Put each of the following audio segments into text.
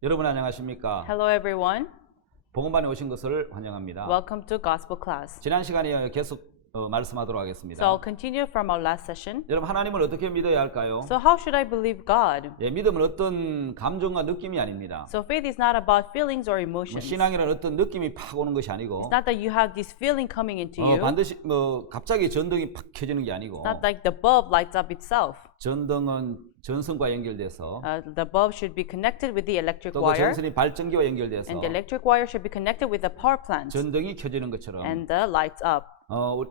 여러분 안녕하십니까? Hello everyone. 복음반에 오신 것을 환영합니다. Welcome to Gospel Class. 지난 시간에 계속 말씀하도록 하겠습니다. So I'll continue from our last session. 여러분 하나님을 어떻게 믿어야 할까요? So how should I believe God? 예, 믿음은 어떤 감정과 느낌이 아닙니다. So faith is not about feelings or 뭐 emotions. 신앙이라는 어떤 느낌이 팍 오는 것이 아니고 It's not that you have this feeling coming into you. 반드시 갑자기 전등이 팍 켜지는 게 아니고 It's not like the bulb lights up itself. 전등은 전선과 연결돼서 The bulb should be connected with the electric 또 그 wire, 전선이 발전기와 연결돼서 and the electric wire should be connected with the power plant, 전등이 켜지는 것처럼 and the lights up.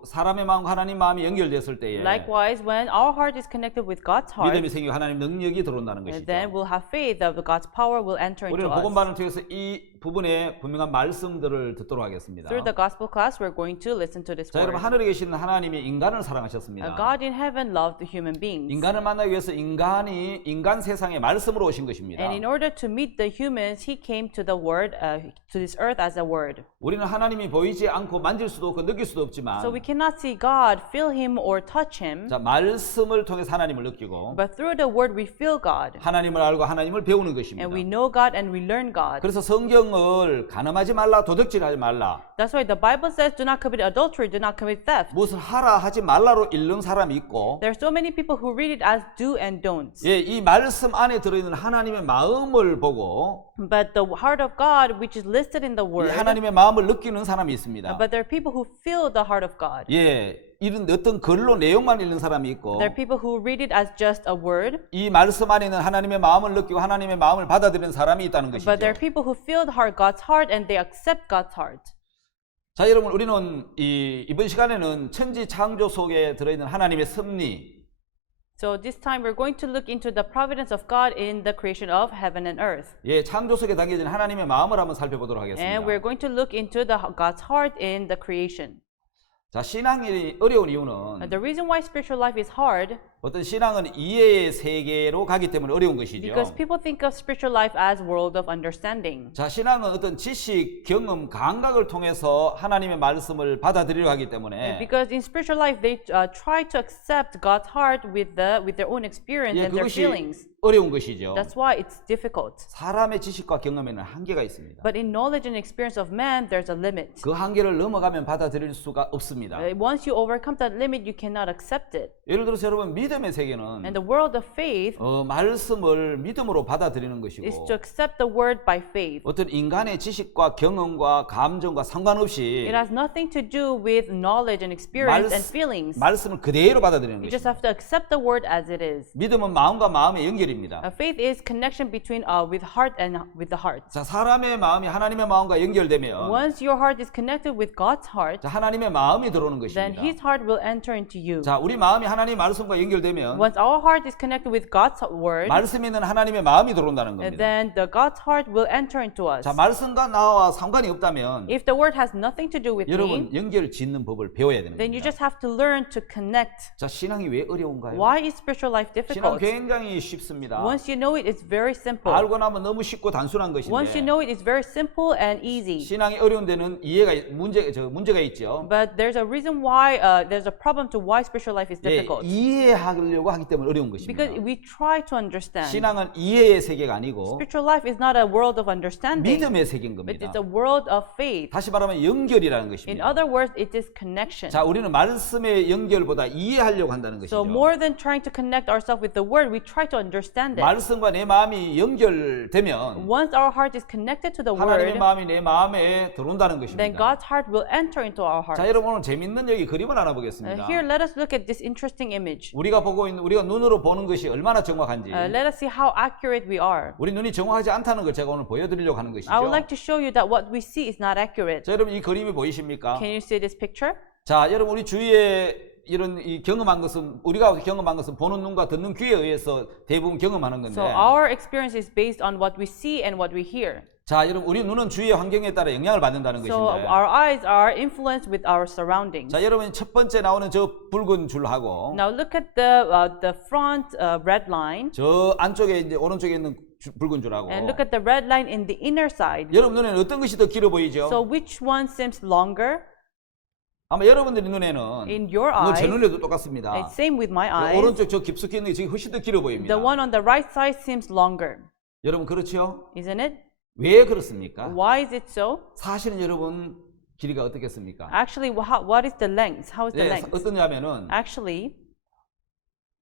사람의 마음과 하나님 마음이 연결됐을 때에 Likewise, when our heart is connected with God's heart, 믿음이 생기고 하나님 능력이 들어온다는 것이죠. then we'll have faith that God's power will enter into 우리는 us. 복음반을 통해서 이 부분에 분명한 말씀들을 듣도록 하겠습니다. Through the Gospel Class, we're going to listen to this 자, 여러분 word. 하늘에 계시는 하나님이 인간을 사랑하셨습니다. God in heaven loved the human beings. 인간을 만나기 위해서 인간이 인간 세상에 말씀으로 오신 것입니다. And in order to meet the humans, He came to the word, to this earth as a word. 우리는 하나님이 보이지 않고 만질 수도 없고 느낄 수도 없지만 So we cannot see God, feel Him, or touch Him. 자, 말씀을 통해서 하나님을 느끼고 But through the word, we feel God. 하나님을 알고 하나님을 배우는 것입니다. And we know God and we learn God. 그래서 성경을 가늠하지 말라, 도둑질하지 말라, That's why the Bible says, do not commit adultery, do not commit theft. 무엇을 하라 하지 말라로 읽는 사람이 있고 There are so many people who read it as do and don'ts. 예, 이 말씀 안에 들어있는 하나님의 마음을 보고 But the heart of God, which is listed in the 이 word, 하나님의 마음을 느끼는 사람이 있습니다. but there are people who feel the heart of God. 예, 이런 어떤 글로 내용만 읽는 사람이 있고 There are people who read it as just a word. 이 말씀 안에 있는 하나님의 마음을 느끼고 하나님의 마음을 받아들이는 사람이 있다는 것이죠. But there are people who feel the heart, God's heart, and they accept God's heart. 자, 여러분 우리는 이번 시간에는 천지 창조 속에 들어있는 하나님의 섭리, So this time we're going to look into the providence of God in the creation of heaven and earth. 예, 창조 속에 담겨진 하나님의 마음을 한번 살펴보도록 And 하겠습니다. we're going to look into God's heart in the creation. 자, 신앙이 어려운 이유는 The reason why spiritual life is hard 어떤 신앙은 이해의 세계로 가기 때문에 어려운 것이죠. because people think of spiritual life as world of understanding. 자, 신앙은 어떤 지식, 경험, 감각을 통해서 하나님의 말씀을 받아들이려 하기 때문에 Because in spiritual life they try to accept God's heart with their own experience 예, and their 그것이 feelings. 어려운 것이죠. That's why it's difficult. 사람의 지식과 경험에는 한계가 있습니다. But in knowledge and experience of man, there's a limit. 그 한계를 넘어가면 받아들일 수가 없습니다. Once you overcome that limit, you cannot accept it. 예를 들어서 여러분 믿음의 세계는 And the world of faith 말씀을 믿음으로 받아들이는 is to 것이고 accept the word by faith. 어떤 인간의 지식과 경험과 감정과 상관없이 It has nothing to do with knowledge and experience and feelings. 말씀을 그대로 받아들이는 You just 것입니다. have to accept the word as it is. 믿음은 마음과 마음의 연결입니다. Faith is connection between with heart and with the heart. 자, 사람의 마음이 하나님의 마음과 연결되면 Once your heart is connected with God's heart, 자, 하나님의 마음이 들어오는 then 것입니다. His heart will enter into you. 자, 우리 마음이 하나님의 말씀과 연결되면 Once our heart is connected with God's word, 말씀에 있는 하나님의 마음이 들어온다는 겁니다. then the God's heart will enter into us. 자, 말씀과 나와 상관이 없다면 If the word has nothing to do with me, 여러분 연결 짓는 법을 배워야 되는 then you 겁니다. just have to learn to connect. 자, 신앙이 왜 어려운가요? Why is spiritual life 신앙 difficult? 굉장히 쉽습니다. Once you know it, it's very simple. 알고 나면 너무 쉽고 단순한 Once you 것인데 know it, it's very simple and easy. 신앙이 어려운 데는 문제가 있죠. But there's a reason why there's a problem to why spiritual life is 예, difficult. 이해하려고 하기 때문에 어려운 것입니다. Because we try to understand. 신앙은 이해의 세계가 아니고 Spiritual life is not a world of understanding, 믿음의 세계인 but 겁니다. it's a world of faith. 다시 말하면 연결이라는 In 것입니다. other words, it is connection. 자, 우리는 말씀의 연결보다 이해하려고 한다는 So 것이죠. more than trying to connect ourselves with the word, we try to understand it. 말씀과 내 마음이 연결되면 Once our heart is connected to the 하나님의 word, 마음이 내 마음에 들어온다는 then 것입니다. God's heart will enter into our heart. 자, 여러분 오늘 재밌는 여기 그림을 하나 보겠습니다. Here, let us look at this interesting image. 우리가 눈으로 보는 것이 얼마나 정확한지. Let us see how accurate we are. 우리 눈이 정확하지 않다는 걸 제가 오늘 보여드리려고 하는 것이죠. I would like to show you that what we see is not accurate. 자, 여러분 이 그림이 보이십니까? Can you see this picture? 자, 여러분 우리 주위에 이런 우리가 경험한 것은 보는 눈과 듣는 귀에 의해서 대부분 경험하는 건데. So our experience is based on what we see and what we hear. 자, 여러분 우리 눈은 주위의 환경에 따라 영향을 받는다는 So 것인데. our eyes are influenced with our surroundings. 자, 여러분 첫 번째 나오는 저 붉은 줄하고 Now look at the front red line 저 안쪽에 이제 오른쪽에 있는 붉은 줄하고. and look at the red line in the inner side. 여러분 눈에는 어떤 것이 더 길어 보이죠? So which one seems longer? 아마 여러분들의 눈에는 In your 제 eyes, 눈에도 똑같습니다. it's same with my eyes. 오른쪽 저 깊숙이 있는 게 지금 훨씬 더 길어 보입니다. The one on the right side seems longer. 여러분 그렇죠? Isn't it? 왜 그렇습니까? Why is it so? 사실은 여러분 길이가 어떻겠습니까? Actually, what is the length? How is the 네, length? 어떠냐면은 Actually,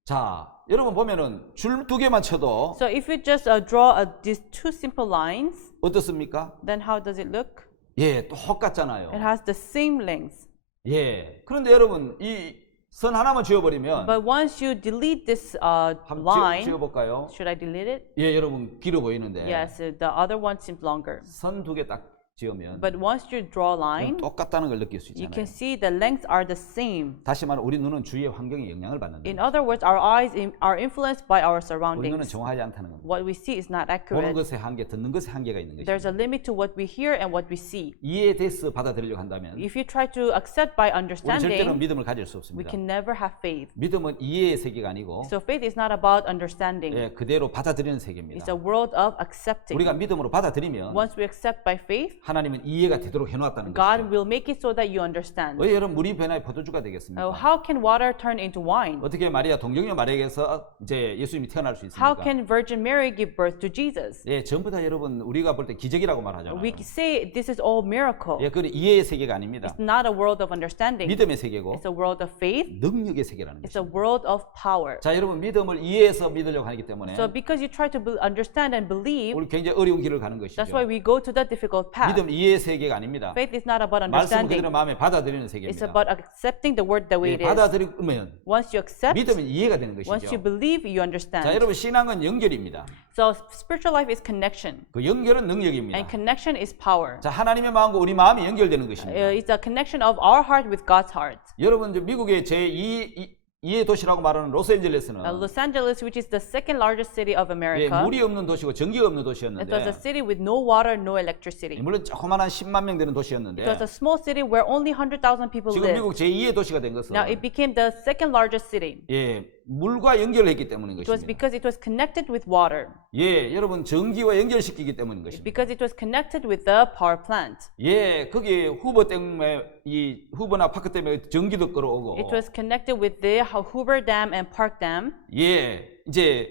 자, 여러분 보면은 줄 두 개만 쳐도 so if you just draw these two simple lines, 어떻습니까? then how does it look? 예, 똑같잖아요. It has the same length. 예. 그런데 여러분 이 선 하나만 지워버리면 But once you delete this 한번 line, 지워볼까요? should I delete it? 예, 여러분 길어 보이는데 Yes, the other one seems longer. 선 두 개 딱 지으면 But once you draw a line, 똑같다는 걸 느낄 수 you 있잖아요. can see the lengths are the same. 다시 말해 우리 눈은 주위의 환경에 영향을 받는다. In other words, our eyes are influenced by our 우리 눈은 surroundings. 정확하지 않다는 겁니다. What we see is not 보는 accurate. 것에 한계, 듣는 것에 한계가 있는 There's 것입니다. a limit to what we hear and what we see. 이해돼서 받아들이려고 한다면 If you try to accept by 우리 절대로 understanding, 믿음을 가질 수 we 없습니다. can never have faith. 믿음은 이해의 세계가 아니고 So faith is not about understanding. 예, 그대로 받아들이는 It's 세계입니다. a world of accepting. 우리가 믿음으로 받아들이면 Once we accept by faith, 하나님은 이해가 되도록 해놓았다는 God 것이죠. will make it so that you understand. 왜 여러분 물이 변화의 포도주가 되겠습니까? How can water turn into wine? 어떻게 마리아 동정녀 마리아에게서 이제 예수님이 태어날 수 How 있습니까? can Virgin Mary give birth to Jesus? 예, 전부 다 여러분 우리가 볼 때 기적이라고 말하잖아요. We say this is all miracle. 예, 그건 이해의 세계가 아닙니다. It's not a world of understanding. 믿음의 세계고 It's a world of faith. 능력의 세계라는 It's a 것입니다. world of power. 자, 여러분 믿음을 이해해서 믿으려고 하기 때문에 So because you try to understand and believe, 우리 굉장히 어려운 길을 가는 것이죠. that's why we go to the difficult path. 믿음 이해의 세계가 아닙니다. Faith is not about 말씀을 understanding. 그대로 마음에 받아들이는 It's 세계입니다. about accepting the word the way 예, it is. 받아들이면 Once you accept, 믿으면 이해가 되는 once you 것이죠. believe, you 자, understand. 여러분 신앙은 연결입니다. So spiritual life is connection, 그 연결은 and 능력입니다. connection is power. 자, 하나님의 마음과 우리 마음이 연결되는 것입니다. It's a connection of our heart with God's heart. 여러분 이제 미국의 제2의 도시라고 말하는 로스앤젤레스는 Los Angeles, which is the second largest city of 예, America, 물이 없는 도시고 전기가 없는 it was a 도시였는데 city with no water, no electricity. 물론 조그만한 10만 명 되는 It was 도시였는데 a small city where only 100,000 people 지금 live. 미국 제2의 도시가 된 것은 Now it became the second largest city. 예, 물과 연결했기 때문인 It was 것입니다. because it was connected with water. 예, 여러분 전기와 연결시키기 때문인 것입니다. Because it was connected with the power plant. 예, 거기에 후보 때문에 이 후보나 파크 때문에 전기도 끌어오고 It was connected with the Hoover Dam and Park Dam. 예, 이제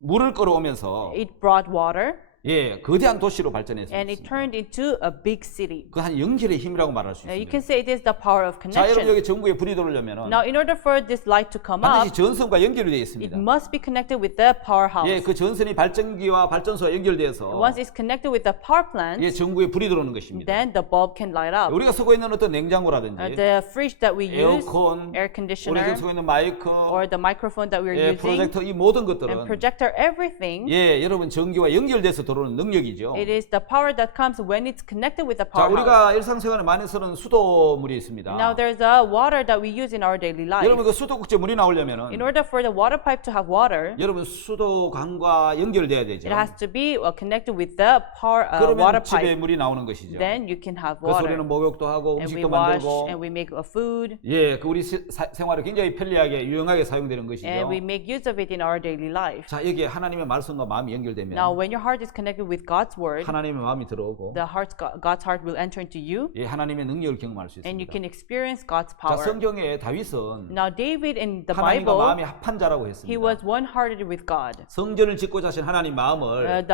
물을 끌어오면서 It brought water 예, 거대한 도시로 발전했습니다. and it turned into a big city. 그 한 연결의 힘이라고 말할 수 You 있습니다. can say it is the power of 자, 여러분 connection. 여기 전구에 불이 들어오려면은 Now, in order for this light to come up, 반드시 전선과 연결이 되어 it 있습니다. must be connected with the powerhouse. 예, 그 전선이 발전기와 발전소와 연결돼서 Once it's connected with the power plant, 예, 전구에 불이 들어오는 것입니다. then the bulb can light up. 우리가 쓰고 있는 어떤 냉장고라든지 The fridge that we use, 에어컨, air 우리가 conditioner, 쓰고 있는 마이크, or the microphone that we're 예, using, 프로젝터 이 모든 and 것들은 projector, everything, 예, 여러분 전기와 연결돼서 들어오는 능력이죠. it is the power that comes when it's connected with the 자, powerhouse. 우리가 일상생활에 많이 쓰는 수도물이 있습니다. Now, there's a water that we use in our daily life. 여러분 그 수도국제 물이 나오려면은 In order for the water pipe to have water, 여러분 수도관과 연결돼야 되죠. it has to be connected with the water 그러면 집에 pipe. 물이 나오는 것이죠. Then you can have 그 water. 소리는 목욕도 하고 And we 음식도 wash 만들고 and we make food 예, 그 우리 생활에 굉장히 편리하게 유용하게 사용되는 것이죠. and we make use of it in our daily life. 자, 여기에 하나님의 말씀과 마음이 연결되면 Now, when your heart is connected with God's word, 하나님의 마음이 들어오고 God's heart will enter into you 예, 하나님의 능력을 경험할 수 and you 있습니다. can experience God's 자, power. 성경에 다윗은 Now, David in the 하나님과 Bible, 마음이 합한 자라고 he 했습니다. was one-hearted with God. 성전을 짓고자 하신 하나님 마음을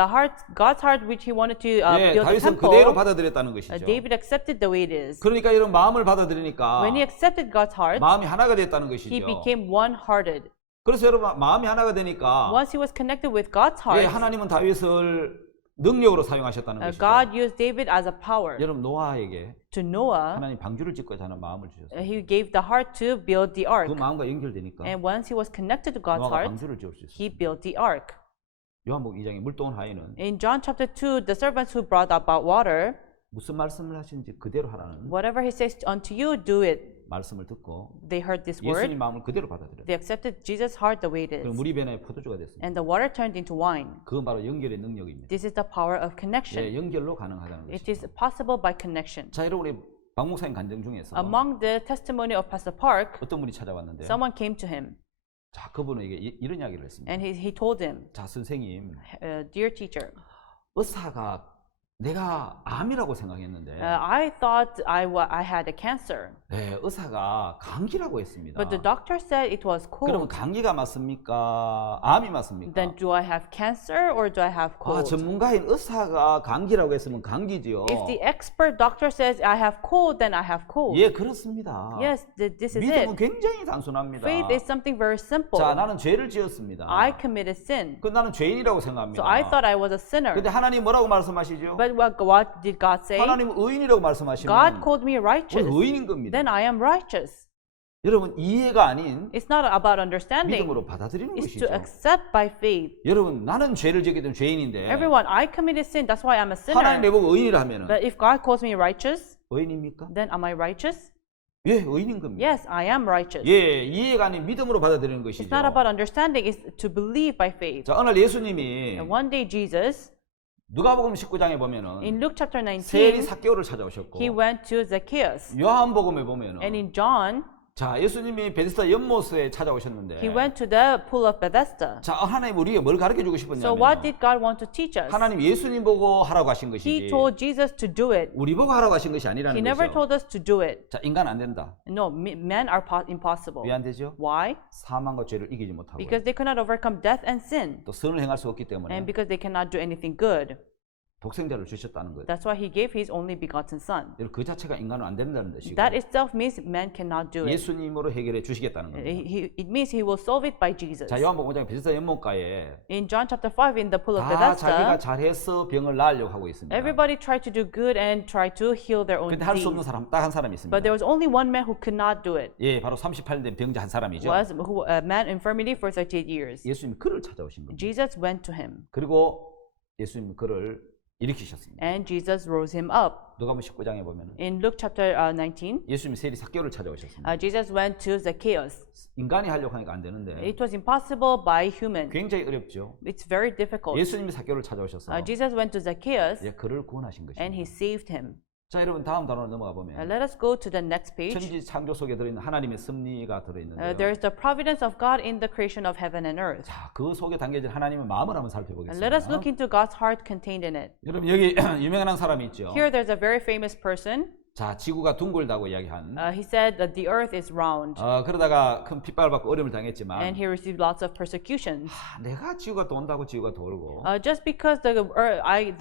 God's heart, which he wanted to 예, build a 다윗은 그대로 temple, 받아들였다는 것이죠. David accepted the way it is. 그러니까 이런 마음을 받아들이니까 When he accepted God's heart, 마음이 하나가 됐다는 he 것이죠. became one-hearted. 그래서 여러분 마음이 하나가 되니까 Once he was connected with God's 예, heart, 하나님은 다윗을 능력으로 사용하셨다는 것이죠. God used David as a power. 여러분 노아에게 To Noah, 하나님 방주를 짓고자 하는 마음을 주셨어요. he gave the heart to build the 그 ark. 마음과 연결되니까 And once he was connected to God's 노아가 heart, 방주를 지을 수 있어요. he built the ark. 요한복음 2장에 물동원 하에는 In John chapter 2, the servants who brought about water, 무슨 말씀을 하시는지 그대로 하라는 whatever he says unto you, do it. 말씀을 듣고 They heard this 예수님 word, 마음을 그대로 받아들여요. they accepted Jesus' heart the way it 그럼 is. 물이 변해 포도주가 됐습니다. And the water turned into wine. 그건 바로 연결의 능력입니다. This is the power of connection. 예, 연결로 가능하다는 It 것이죠. is possible by connection. 자, 여러분 우리 박 목사님 간증 중에서 Among the testimony of Pastor Park, 어떤 분이 찾아왔는데 someone came to him 자, 그분에게 이런 이야기를 했습니다. and he told him, 자, 선생님, Dear teacher, 의사가 내가 암이라고 생각했는데 I thought I had a cancer. 네, 의사가 감기라고 했습니다. But the doctor said it was 그러면 cold. 감기가 맞습니까? 암이 맞습니까? Then do I have cancer or do I have 아, cold? 전문가인 의사가 감기라고 했으면 감기지요. If the expert doctor says I have cold, then I have cold. 예, 그렇습니다. Yes, this is 믿음은 it. 굉장히 단순합니다. Faith is something very simple. 자, 나는 죄를 지었습니다. I committed sin. 그 나는 죄인이라고 생각합니다. So I thought I was a sinner. 근데 하나님 뭐라고 말씀하시죠? But what did God say? 하나님은 의인이라고 말씀하시면 God called me righteous. 우리 의인인 겁니다. Then I am righteous. 여러분 이해가 아닌 It's not about understanding. 믿음으로 받아들이는 It's to 것이죠. accept by faith. 여러분 나는 죄를 지게 된 죄인인데 Everyone, I committed sin. That's why I'm a 하나님 sinner. 내보고 의인이라 하면은 But if God calls me righteous, 의인입니까? then am I righteous? 예, 의인인 겁니다. Yes, I am righteous. 예, 이해가 아닌 믿음으로 받아들이는 것이죠. It's not about understanding. It's to believe by faith. 자, 오늘 예수님이 And one day Jesus, 누가복음 19장에 보면은 in Luke chapter 세리 19, 삭개오를 찾아오셨고 he went to Zacchaeus. 요한복음에 보면은 And in John, 자, 예수님이 베데스다 연못에 찾아오셨는데 he went to the pool of Bethesda. 자, 하나님 우리에게 뭘 가르쳐 주고 싶었냐면 So what did God want to teach us? 하나님 예수님 보고 하라고 하신 He 것이지 told Jesus to do it. 우리 보고 하라고 하신 것이 He 아니라는 never 거죠. told us to do it. 자, 인간 안 된다. No, men are impossible. 왜 안 되죠? Why? 사망과 죄를 이기지 못하고 Because they cannot overcome death and sin. 또 선을 행할 수 없기 때문에 And because they cannot do anything good. 독생자를 주셨다는 거예요. That's why he gave his only begotten son. 여러분, 그 자체가 인간은 안 된다는 뜻이고 That itself means man cannot do it. 예수님으로 해결해 주시겠다는 겁니다. It means he will solve it by Jesus. 자, 요한복음 5장 베데스다 연못가에 In John chapter 5, in the pool of 다 자기가 Bethesda, 잘해서 병을 나으려고 하고 있습니다. everybody tried to do good and try to heal their own 근데 할 수 없는 disease. 사람 딱 한 사람이 있습니다. But there was only one man who could not do it. 예, 바로 38년 된 병자 한 사람이죠. A man infirmity for 38 years. 예수님이 그를 찾아오신 겁니다. Jesus went to him. 그리고 예수님이 그를 일으키셨습니다. And Jesus rose him up. 누가복음 19장에 보면 In Luke chapter 19, 예수님이 세리 삭개오를 찾아오셨습니다. Jesus went to Zacchaeus. 인간이 하려고 하니까 안 되는데 It was impossible by human. 굉장히 어렵죠. It's very difficult. 예수님이 삭개오를 찾아오셔서 Jesus went to Zacchaeus 예, 그를 구원하신 and he 것입니다. saved him. 자, 여러분 다음 단어로 넘어가 보면 Let us go to the next page. 천지 창조 속에 들어있는 하나님의 섭리가 들어있는데요. There is the providence of God in the creation of heaven and earth. 자, 그 속에 담겨진 하나님의 마음을 한번 Let us 살펴보겠습니다. look into God's heart contained in it. 여러분 여기 유명한 사람이 있죠. Here there's a very famous person. 자, 지구가 둥글다고 이야기한 He said that the earth is round 그러다가 큰 핍박을 받고 어려움을 당했지만 and he received lots of persecutions. 내가 지구가 돈다고 지구가 돌고 Just because the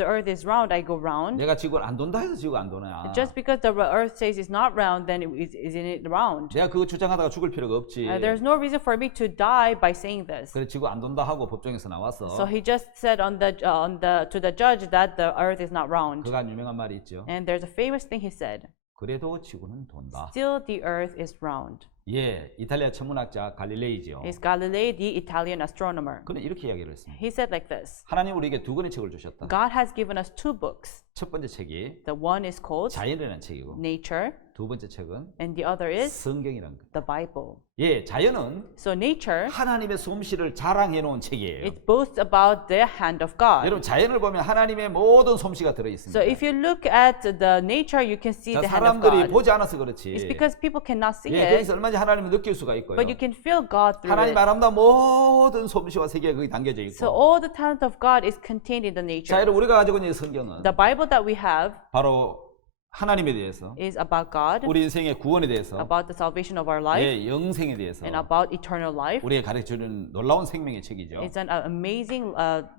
earth is round, I go round. 내가 지구를 안 돈다 해서 지구가 안 도냐. Just because the earth says it's not round, then isn't it round? 내가 그거 주장하다가 죽을 필요가 없지. There's no reason for me to die by saying this. 그래 지구 안 돈다 하고 법정에서 나와서 So he just said to the judge that the earth is not round. 그가 유명한 말이 있죠. And there's a famous thing he said. 그래도 지구는 돈다. Still the earth is round. 예, 이탈리아 천문학자 갈릴레이죠. It's Galilei, the Italian astronomer. 그는 이렇게 이야기를 했습니다. He said like this. 하나님 우리에게 두 권의 책을 주셨다. God has given us two books. 첫 번째 책이 The one is called 자연이라는 책이고 nature, 두 번째 책은 and the other is 성경이라는 거. the Bible. 예, 자연은 So nature, 하나님의 솜씨를 자랑해 놓은 책이에요. it boasts about the hand of God. 여러분 자연을 보면 하나님의 모든 솜씨가 들어 있습니다. So if you look at the nature, you can see 자, the hand of 사람들이 God. 보지 않아서 그렇지. It's because people cannot see 예, it, 거기서 얼마든지 하나님을 느낄 수가 있고요. but you can feel God through 하나님 it. 아름다운 모든 솜씨와 세계가 거기 담겨져 있고. So all the talent of God is contained in the 자, nature. 여러분 우리가 가지고 있는 이 성경은 The Bible that we have 바로 하나님에 대해서, is about God, 우리 인생의 구원에 대해서, about the salvation of our life, 예, 영생에 대해서 and about eternal life. 우리에게 가르쳐주는 놀라운 생명의 책이죠. It's an amazing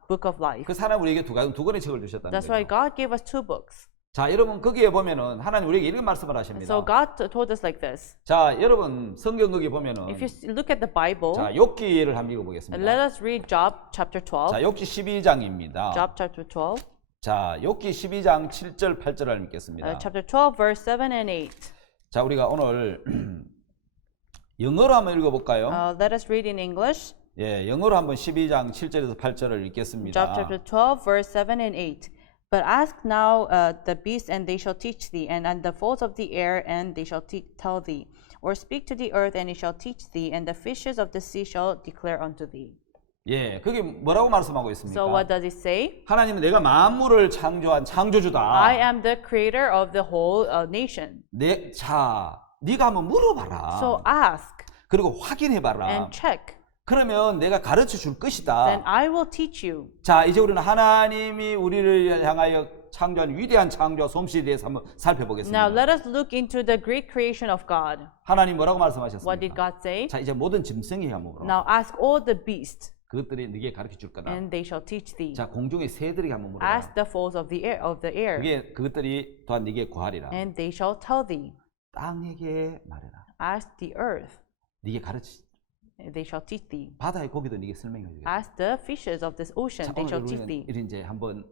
book of life. 그 하나님 우리에게 두 권의 책을 주셨다는 That's why 거예요. God gave us two books. 자, 여러분 거기에 보면은 하나님 우리에게 이런 말씀을 하십니다. So God told us like this. 자, 여러분 성경 거기 보면은 If you look at the Bible, 자, 욥기를 한번 읽어보겠습니다. let us read Job chapter 12. 자, 욥기 12장입니다. Job chapter 12. 자, 욥기 12장 7절 8절을 읽겠습니다. Chapter 12, verse 7 and 8. 자, 우리가 오늘 영어로 한번 읽어볼까요? Let us read in English. 예, 영어로 한번 12장 7절에서 8절을 읽겠습니다. Job chapter 12, verse 7 and 8. But ask now the beasts, and they shall teach thee, and the fowls of the air, and they shall tell thee. Or speak to the earth, and it shall teach thee, and the fishes of the sea shall declare unto thee. 예, 그게 뭐라고 말씀하고 있습니까? So what does it say? 하나님은 내가 만물을 창조한 창조주다. I am the creator of the whole nation. 자, 네가 한번 물어봐라. So ask 그리고 확인해봐라. and check. 그러면 내가 가르쳐 줄 Then 것이다. I will teach you. 자, 이제 우리는 하나님이 우리를 향하여 창조한 위대한 창조와 솜씨에 대해서 한번 Now 살펴보겠습니다. let us look into the great creation of God. 하나님 뭐라고 What did 말씀하셨습니까? God say? 자, 이제 모든 짐승이 한번 Now ask all the beasts, 그것들이 네게 가르쳐 줄 거다. and they shall teach thee. 자, 공중의 새들에게 한번 Ask 물어봐. the fowls of the air, 그게 그것들이 또한 네게 구하리라. and they shall tell thee. 땅에게 말해라. Ask the earth, 네게 가르치. and they shall teach thee. 바다의 고기도 네게 설명해 주겠다. Ask the fishes of this ocean, 자, they shall 오늘 teach 우리는 thee. 이런 이제 한번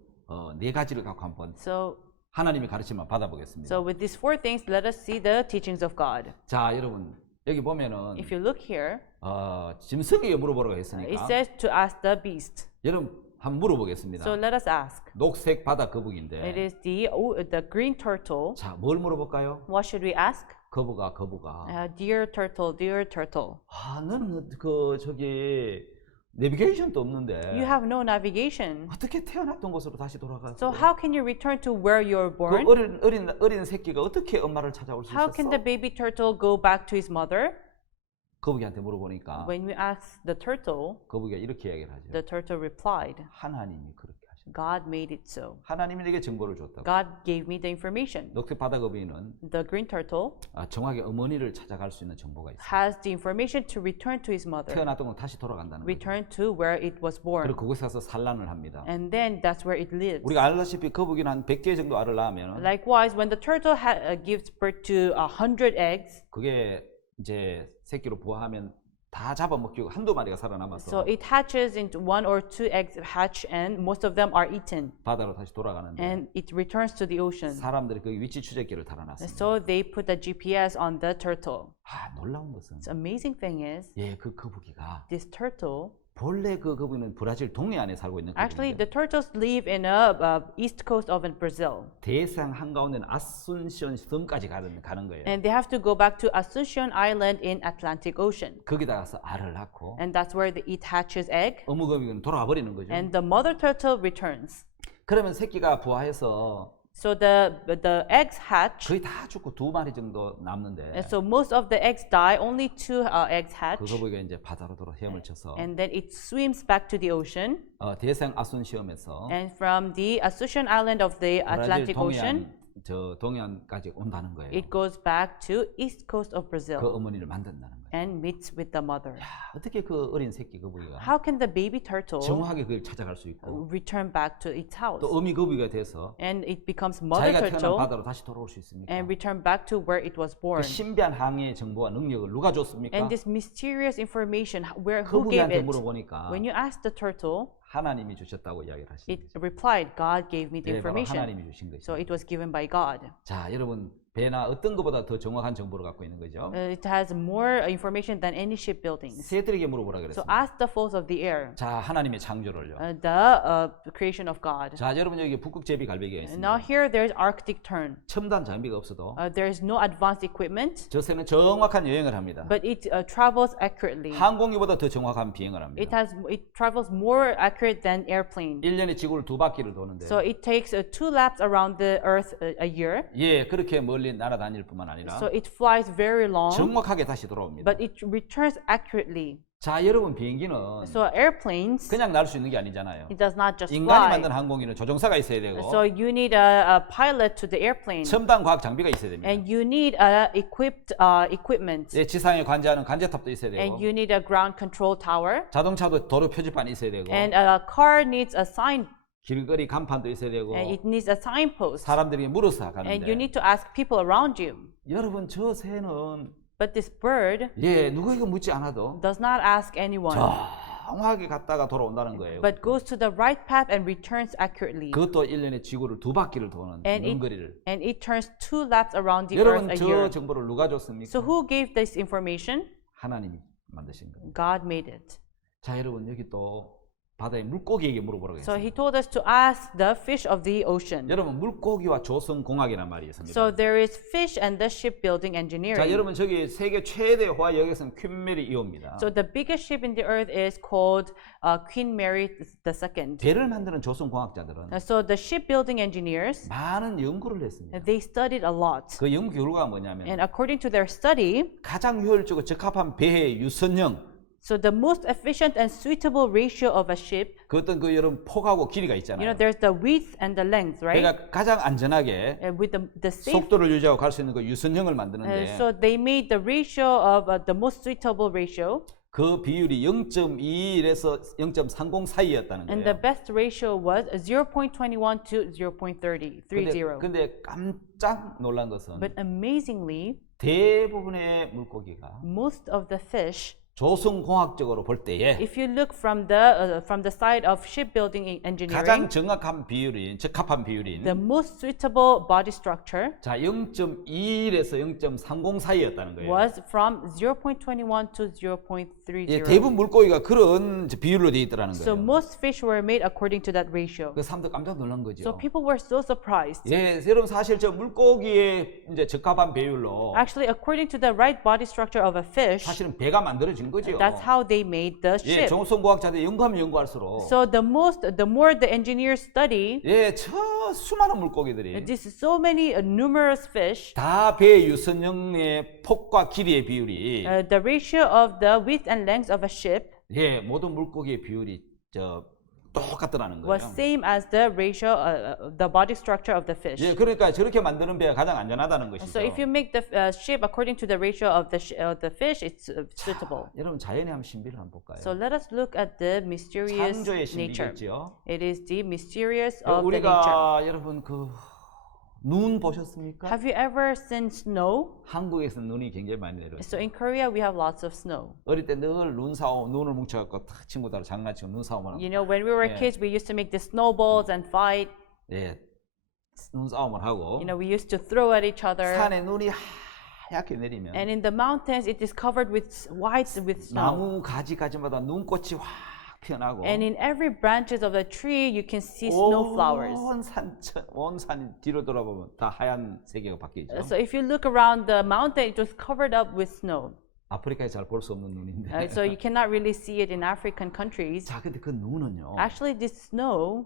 네 가지를 갖고 한번 So, 하나님의 가르침을 받아보겠습니다. so with these four things, let us see the teachings of God. 자, 여러분 여기 보면은 If you look here, 짐승에게 물어보라고 it 했으니까 says to ask the beast. 여러분 한번 물어보겠습니다. So let us ask. 녹색 바다 It 거북인데 is the green turtle. 자, 뭘 물어볼까요? What should we ask? 거북아. Dear turtle, dear turtle. 아, 너는 그 저기 내비게이션도 없는데 You have no navigation. 어떻게 태어났던 곳으로 다시 돌아가서 So how can you return to where you were 그 born? 어린 새끼가 어떻게 엄마를 찾아올 수 How can the 있었어? baby turtle go back to his mother? 거북이한테 물어보니까 When we asked the turtle, 거북이가 이렇게 이야기를 하죠. the turtle replied, 하나님이 그렇게 하셨다. God made it so. 하나님이 내게 정보를 줬다고. God gave me the information. 녹색 바다 거북이는 The green turtle 정확히 어머니를 찾아갈 수 있는 정보가 있어요. has the information to return to his mother, 태어났던 곳 다시 돌아간다는 거죠. return to where it was born. 그리고 그곳에 가서 산란을 합니다. And then that's where it lives. 우리가 알다시피 거북이는 한 100개 정도 알을 낳으면 Likewise, when the turtle gives birth to 100 eggs, 그게 이제 새끼로 부화하면 다 잡아먹히고 한두 마리가 so 살아남아서 it hatches into 1 or 2 eggs hatch, and most of them are eaten, 바다로 다시 돌아가는데 and it returns to the ocean. 사람들이 그 위치 추적기를 달아놨습니다. So they put the GPS on the turtle. 놀라운 것은 The amazing thing is, 그 거북이가 this turtle, 본래 그 거북이는 브라질 동해안에 살고 있는 actually 거북인데 the turtles live in a east coast of Brazil, 대상 한가운데 아순시온 섬까지 가는 거예요. and they have to go back to Asuncion Island in Atlantic Ocean, 거기다 가서 알을 낳고 and that's where it hatches egg, 어머 거북이는 돌아와 버리는 거죠. and the mother turtle returns. 그러면 새끼가 부화해서 So the eggs hatch, 거의 다 죽고 2마리 정도 남는데 and so most of the eggs die. Only 2 eggs 그 hatch, 거북이가 이제 바다로 돌아 헤엄을 쳐서 and then it swims back to the ocean. 대상 아순시험에서 And from the Asuncion Island of the 브라질 Atlantic Ocean, 동해안까지 온다는 거예요. it goes back to east coast of 그 Brazil 어머니를 만든다는 거예요. and meets with the mother. 어떻게 그 어린 새끼 거북이가 How can the baby turtle 정확하게 그걸 찾아갈 수 있고 return back to its house? 또 어미 거북이가 돼서 And it becomes mother 자기가 태어난 turtle 바다로 다시 돌아올 수 있습니까? and return back to where it was born. 그 신비한 항해의 정보와 능력을 누가 줬습니까? And this mysterious information, who gave 거북이한테 it? 물어보니까 When you ask the turtle, 하나님이 주셨다고 이야기를 하시는 it replied, God gave me the 거예요. 바로 information. 하나님이 주신 So 것이죠. it was given by God. 자, 여러분 배나 어떤 것보다 더 정확한 정보를 갖고 있는 거죠. It has more information than any shipbuildings. 새들에게 물어보라 So 그랬습니다. ask the fowls of the air, 자, 하나님의 창조를요. the creation of God. 자, 여러분 여기 북극 제비 갈매기가 And now 있습니다. here there's Arctic tern. 첨단 장비가 없어도 There is no advanced equipment, 저 새는 정확한 여행을 합니다. but it travels accurately. 항공기보다 더 정확한 비행을 합니다. It travels more accurate than airplane. 1년에 지구를 2바퀴를 도는데 So it takes 2 laps around the Earth a year. 그렇게 멀리 날아다닐 뿐만 아니라 So it flies very long, 정확하게 다시 돌아옵니다. but it returns accurately. 자, 여러분 비행기는 So airplanes, 그냥 날 수 있는 게 아니잖아요. it does not just 인간이 fly. 만든 항공기는 조종사가 있어야 되고 So you need a pilot to the airplane, 첨단 과학 장비가 있어야 됩니다. and you need equipped equipment, 지상에 관제하는 관제탑도 있어야 되고 and you need a ground control tower, 자동차도 도로 표지판이 있어야 되고 and a car needs a sign, 길거리 간판도 있어야 되고 and it needs a signpost, 사람들이 물어서 and you 가는데 need to ask people around you. 여러분 저 새는 But this bird 누구에게 묻지 않아도 does not ask anyone, 정확하게 갔다가 돌아온다는 거예요. but goes to the right path and returns accurately. 그것도 1년에 지구를 2바퀴를 도는 And 먼 거리를. And it turns 2 laps around the 여러분 earth a 저 year. 정보를 누가 줬습니까? So who gave this information? 하나님이 만드신 거예요. God made it. 자, 여러분 여기 또 바다의 물고기에게 물어보라고 So 했어요. he told us to ask the fish of the ocean. 여러분 물고기와 조성공학이란 말이 있습니다. So there is fish and the shipbuilding 자, engineering. 여러분 저기 세계 최대 호화 여객선 퀸메리 2호입니다. So the biggest ship in the earth is called Queen Mary II. 배를 만드는 조성공학자들은 So the shipbuilding engineers, 많은 연구를 했습니다. they studied a lot. 그 연구 결과가 뭐냐면 And according to their study, 가장 효율적이고 적합한 배의 유선형 So the most efficient and suitable ratio of a ship, 그 어떤 그 여러분 폭하고 길이가 you 있잖아요. know, there's the width and the length, right? 그러니까 가장 안전하게 With the safe, 속도를 유지하고 갈 수 있는 그 유선형을 만드는데 so they made the ratio of the most suitable ratio, 그 비율이 0.21에서 0.30 사이였다는 and the 거예요. best ratio was 0.21 to 0.30. 근데 깜짝 놀란 것은 But amazingly, 대부분의 물고기가 most of the fish, 조성공학적으로 볼 때에 if you look from the side of shipbuilding engineering, 가장 정확한 비율인, 적합한 비율인 the most suitable body structure 자 0.21에서 0.30 사이였다는 거예요. was from 0.21 to 예, 0.30. 대부분 물고기가 그런 비율로 되어 있더라는 So 거예요. most fish were made according to that ratio. 그 사람들 깜짝 놀란 거죠. So people were so surprised. 예, 여러분 사실 저 물고기의 이제 적합한 비율로 Actually, according to the right body structure of a fish, 사실은 배가 만들어진 거죠. that's how they made the 예, ship. 조성공학자들이 연구하면 연구할수록 So the more the engineers study, 예, 저 수많은 물고기들이 this is so many numerous fish, 다 배 유선형의 폭과 길이의 비율이 the ratio of the width and length of a ship 예, 모든 물고기의 비율이 저 똑같더라는 거예요. was same as the ratio, the body structure of the fish. 예, 그러니까 저렇게 만드는 배가 가장 안전하다는 것이죠. So if you make the ship according to the ratio of the fish, it's suitable. 여러분 자연의 한 신비를 한번 볼까요? So let us look at the mysterious 창조의 nature. 신비겠죠. It is the mysterious of the nature. 우리가 여러분 그 눈 보셨습니까? Have you ever seen snow? 한국에서 눈이 굉장히 많이 내려요. So in Korea, we have lots of snow. 어릴 때 늘 눈싸움, 눈을 뭉쳐갖고 탁 친구들 장난치고 눈싸움을 하고 You know, when we were Yeah. kids, we used to make the snowballs and fight. 예, 눈싸움을 하고 You know, we used to throw at each other. 산에 눈이 하얗게 내리면 And in the mountains, it is covered with white with snow. 나무 가지가지마다 눈꽃이 확 피어나고 And in every branches of the tree, you can see snow flowers. 온 산이 뒤로 돌아보면 다 하얀 세계가 바뀌죠. So if you look around the mountain, it was covered up with snow. 아프리카에 잘 볼 수 없는 눈인데. So you cannot really see it in African countries. 자, 근데 그 눈은요. Actually, this snow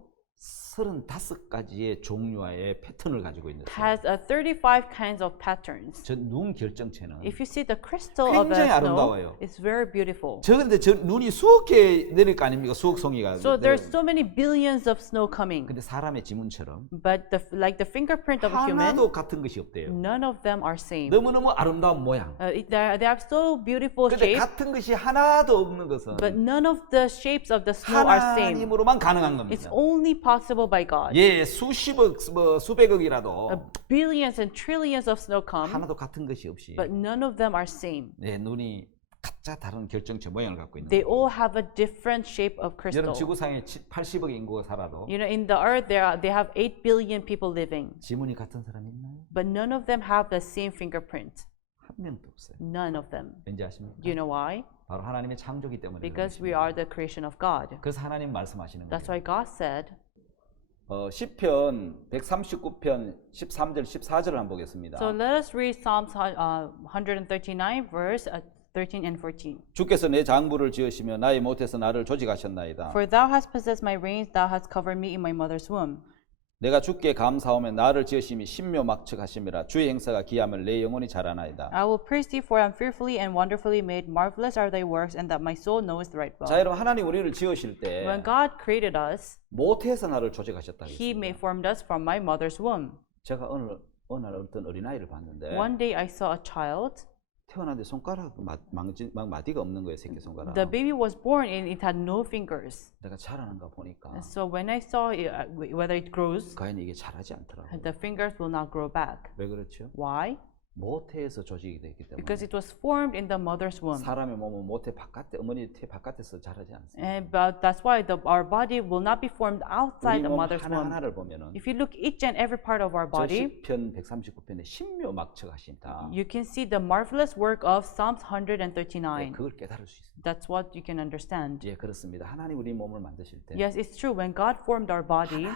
35가지의 종류와의 패턴을 가지고 있는 has 35 kinds of patterns. 저 눈 결정체는 If you see the crystal of 굉장히 a snow, 아름다워요. it's very beautiful. 저 근데 저 눈이 수억 개 내릴 거 아닙니까? 수억 송이가. So there's so many billions of snow coming, 근데 사람의 지문처럼 but like the fingerprint of a human, 하나도 같은 것이 없대요. none of them are same. 너무너무 아름다운 모양. They have so beautiful 근데 shapes, 같은 것이 하나도 없는 것은 but none of the shapes of the snow are same. 하나님으로만 가능한 It's 겁니다. only possible by God. 예, 수십억, 뭐 수백억이라도 Billions and trillions of snow come, 하나도 같은 것이 없이 but none of them are same. 네, 눈이 각자 다른 결정체 모양을 갖고 있는 They 거예요. all have a different shape of crystal. 여러분 지구상에 80억 인구가 살아도 You know, in the earth, they have 8 billion people living, 지문이 같은 사람이 있나요? but none of them have the same fingerprint. 한 명도 없어요. None of them. 왠지 아십니까? Do you know why? 바로 하나님의 창조기 때문에 Because 그런 we 것입니다. are the creation of God. 그래서 하나님 말씀하시는 That's 거예요. why God said, 시편 139편 13절 14절을 한번 보겠습니다. so let us read Psalms 139 verse 13 and 14. 주께서 내 장부를 지으시며 나의 못에서 나를 조직하셨나이다. For thou hast possessed my reins, thou hast covered me in my mother's womb. 내가 주께 감사하며 나를 지으심이 신묘막측하심이라 주의 행사가 기함을 내 영혼이 자라나이다. I will praise thee, for I am fearfully and wonderfully made. Marvelous are thy works, and that my soul knoweth right 자, well. 여러분 하나님 우리를 지으실 때 When God created us, 모태에서 나를 조직하셨다 He 했습니다. formed us from my mother's womb. 제가 어느 날 어떤 어린아이를 봤는데 One day I saw a child. 태어났는데 손가락 마디가 없는 거예요, 새끼 손가락. The baby was born and it had no fingers. 내가 자라는가 보니까 And so when I saw it, whether it grows, 과연 이게 자라지 않더라고요. the fingers will not grow back. 왜 그렇죠? Why? 모태에서 조직이 되기 때문에 Because it was formed in the mother's womb. 사람의 몸은 모태 바깥에 어머니 태 바깥에서 자라지 않습니다. And but that's why our body will not be formed 우리 outside the 몸 mother's womb. 하나하나를 보면은 If you look each and every part of our 저 body, 시편 139편에 신묘막측하신다. you can see the marvelous work of Psalms 139. 그걸 깨달을 수 있습니다. That's what you can understand. 예, 그렇습니다. 하나님 우리 몸을 만드실 때 Yes, it's true. When God formed our body,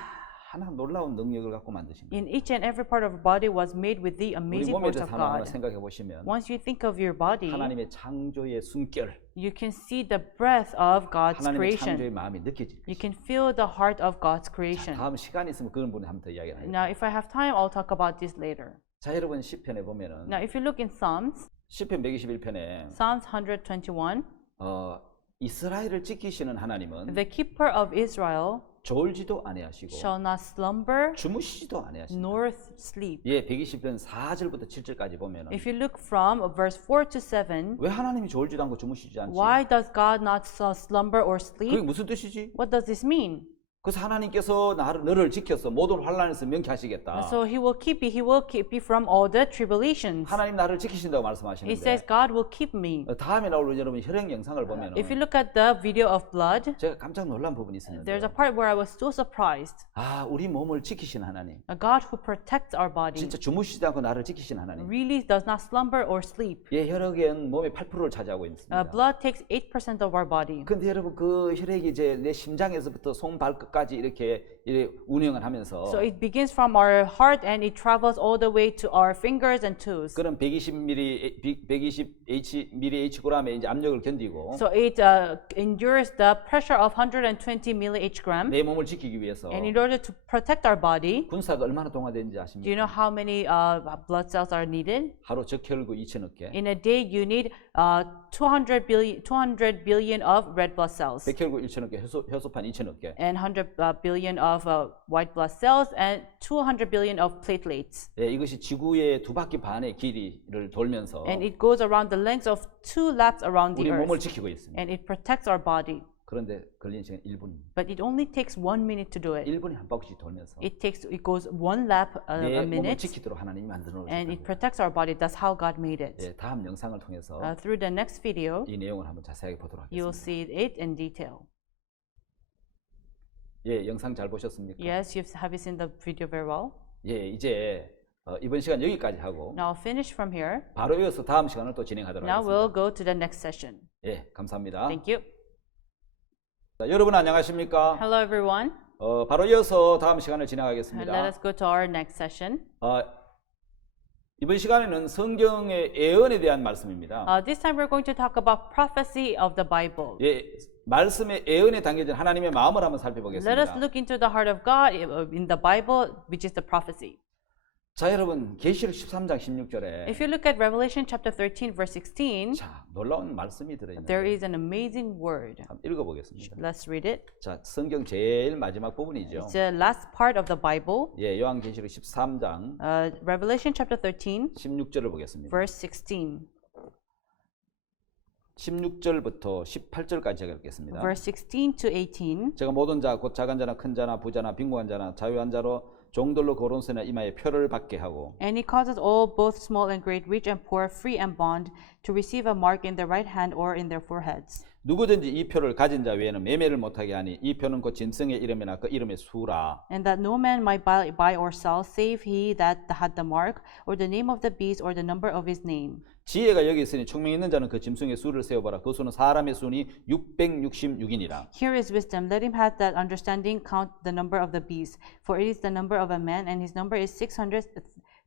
하나 놀라운 능력을 갖고 만드신 거예요. in each and every part of our body was made with the 우리 amazing 몸에 works 대해서 of 하나하나 God. 생각해 보시면 Once you think of your body, 하나님의 창조의 숨결, you can see the breath of God's 하나님의 creation. 창조의 마음이 느껴질 You 것입니다. can feel the heart of God's creation. 다음 시간이 있으면 그런 분이 한번 더 이야기를 해요. Now, if I have time, I'll talk about this later. 자, 여러분 시편에 보면은 Now, if you look in Psalms, 시편 121편에 Psalms 121, 이스라엘을 지키시는 하나님은 The keeper of Israel 졸지도 아니하시고 shall not slumber 주무시지도 아니하신다. nor sleep. 예, 120편 4절부터 7절까지 보면은 If you look from verse 4 to 7, 왜 하나님이 졸지도 않고 주무시지 않지? why does God not slumber or 그게 sleep? 무슨 뜻이지? What does this mean? 그래서 하나님께서 너를 지켜서 모든 환란에서 명쾌하시겠다. So he will keep you from all the tribulations. 하나님 나를 지키신다고 It 말씀하시는데 says God will keep me. 다음에 나올 여러분 혈액 영상을 보면은 If you look at the video of blood, 제가 깜짝 놀란 부분이 있었는데 there's a part where I was so surprised. 우리 몸을 지키신 하나님, A God who protects our body 진짜 주무시지 않고 나를 지키신 하나님. really does not slumber or sleep. 예, 혈액은 몸의 8%를 차지하고 있습니다. Blood takes 8% of our body. 근데 여러분 그 혈액이 이제 내 심장에서부터 손 발끝까지 이렇게 운영을 하면서 So it begins from our heart and it travels all the way to our fingers and toes. 그런 120mH gram의 이제 압력을 견디고 So it endures the pressure of 120 mH. 내 몸을 지키기 위해서 And in order to protect our body, 군사가 얼마나 동화되는지 do you 아십니까? know how many blood cells are needed? 하루 적혈구 2천억 개, In a day, you need 200 billion of red blood cells 백혈구 1천억 개, 효소판 2천억 개. and 100 billion of white blood cells and 200 billion of platelets. 예, 이것이 지구의 2바퀴 반의 길이를 돌면서 And it goes around the length of 2 laps around 우리 the 몸을 earth. 지키고 있습니다. And it protects our body. 그런데 걸리는 시간 1분입니다. But it only takes 1 minute to do it. 1분에 한 바퀴씩 돌면서 It goes 1 lap a 내 몸을 minute. 지키도록 하나님이 만들어 And it 놓으셨다. protects our body. That's how God made it. 예, 다음 영상을 통해서 Through the next video, 이 내용을 한번 자세하게 보도록 you'll 하겠습니다. see it in detail. 예, 영상 잘 보셨습니까? Yes, have you seen the video very well? 예, 이제 이번 시간 여기까지 하고 Now I'll finish from here. 바로 이어서 다음 시간을 또 진행하도록 Now we'll 하겠습니다. go to the next session. 예, 감사합니다. Thank you. 자, 여러분 안녕하십니까? Hello, everyone. 바로 이어서 다음 시간을 Let 진행하겠습니다. us go to our next session. 이번 시간에는 성경의 예언에 대한 말씀입니다. This time we're going to talk about prophecy of the Bible. 예, 말씀의 예언에 담겨진 하나님의 마음을 한번 Let us 살펴보겠습니다. look into the heart of God in the Bible, which is the prophecy. 자, 여러분 계시록 13장 16절에 If you look at Revelation chapter 13, verse 16, 자, 놀라운 말씀이 there 들어있는데 is an amazing word. 한번 읽어보겠습니다. Let's read it. 자, 성경 제일 마지막 부분이죠. It's the last part of the Bible. 예, 요한계시록 13장 Revelation chapter 13, 16절을 보겠습니다. verse 16. 16절부터 18절까지 제가 읽겠습니다. Verse 16 to 18. 제가 모든 자, 곧 작은 자나 큰 자나 부자나 빈곤한 자나 자유한 자로 종들로 거론세나 이마에 표를 받게 하고 And he causes all, both small and great, rich and poor, free and bond, to receive a mark in their right hand or in their foreheads. 누구든지 이 표를 가진 자 외에는 매매를 못하게 하니 이 표는 곧 짐승의 이름이나 그 이름의 수라. And that no man might buy or sell, save he that had the mark, or the name of the beast, or the number of his name. 지혜가 여기 있으니 총명 있는 자는 그 짐승의 수를 세어보라. 그 수는 사람의 수니 666이니라. Here is wisdom. Let him have that understanding count the number of the beast, for it is the number of a man, and his number is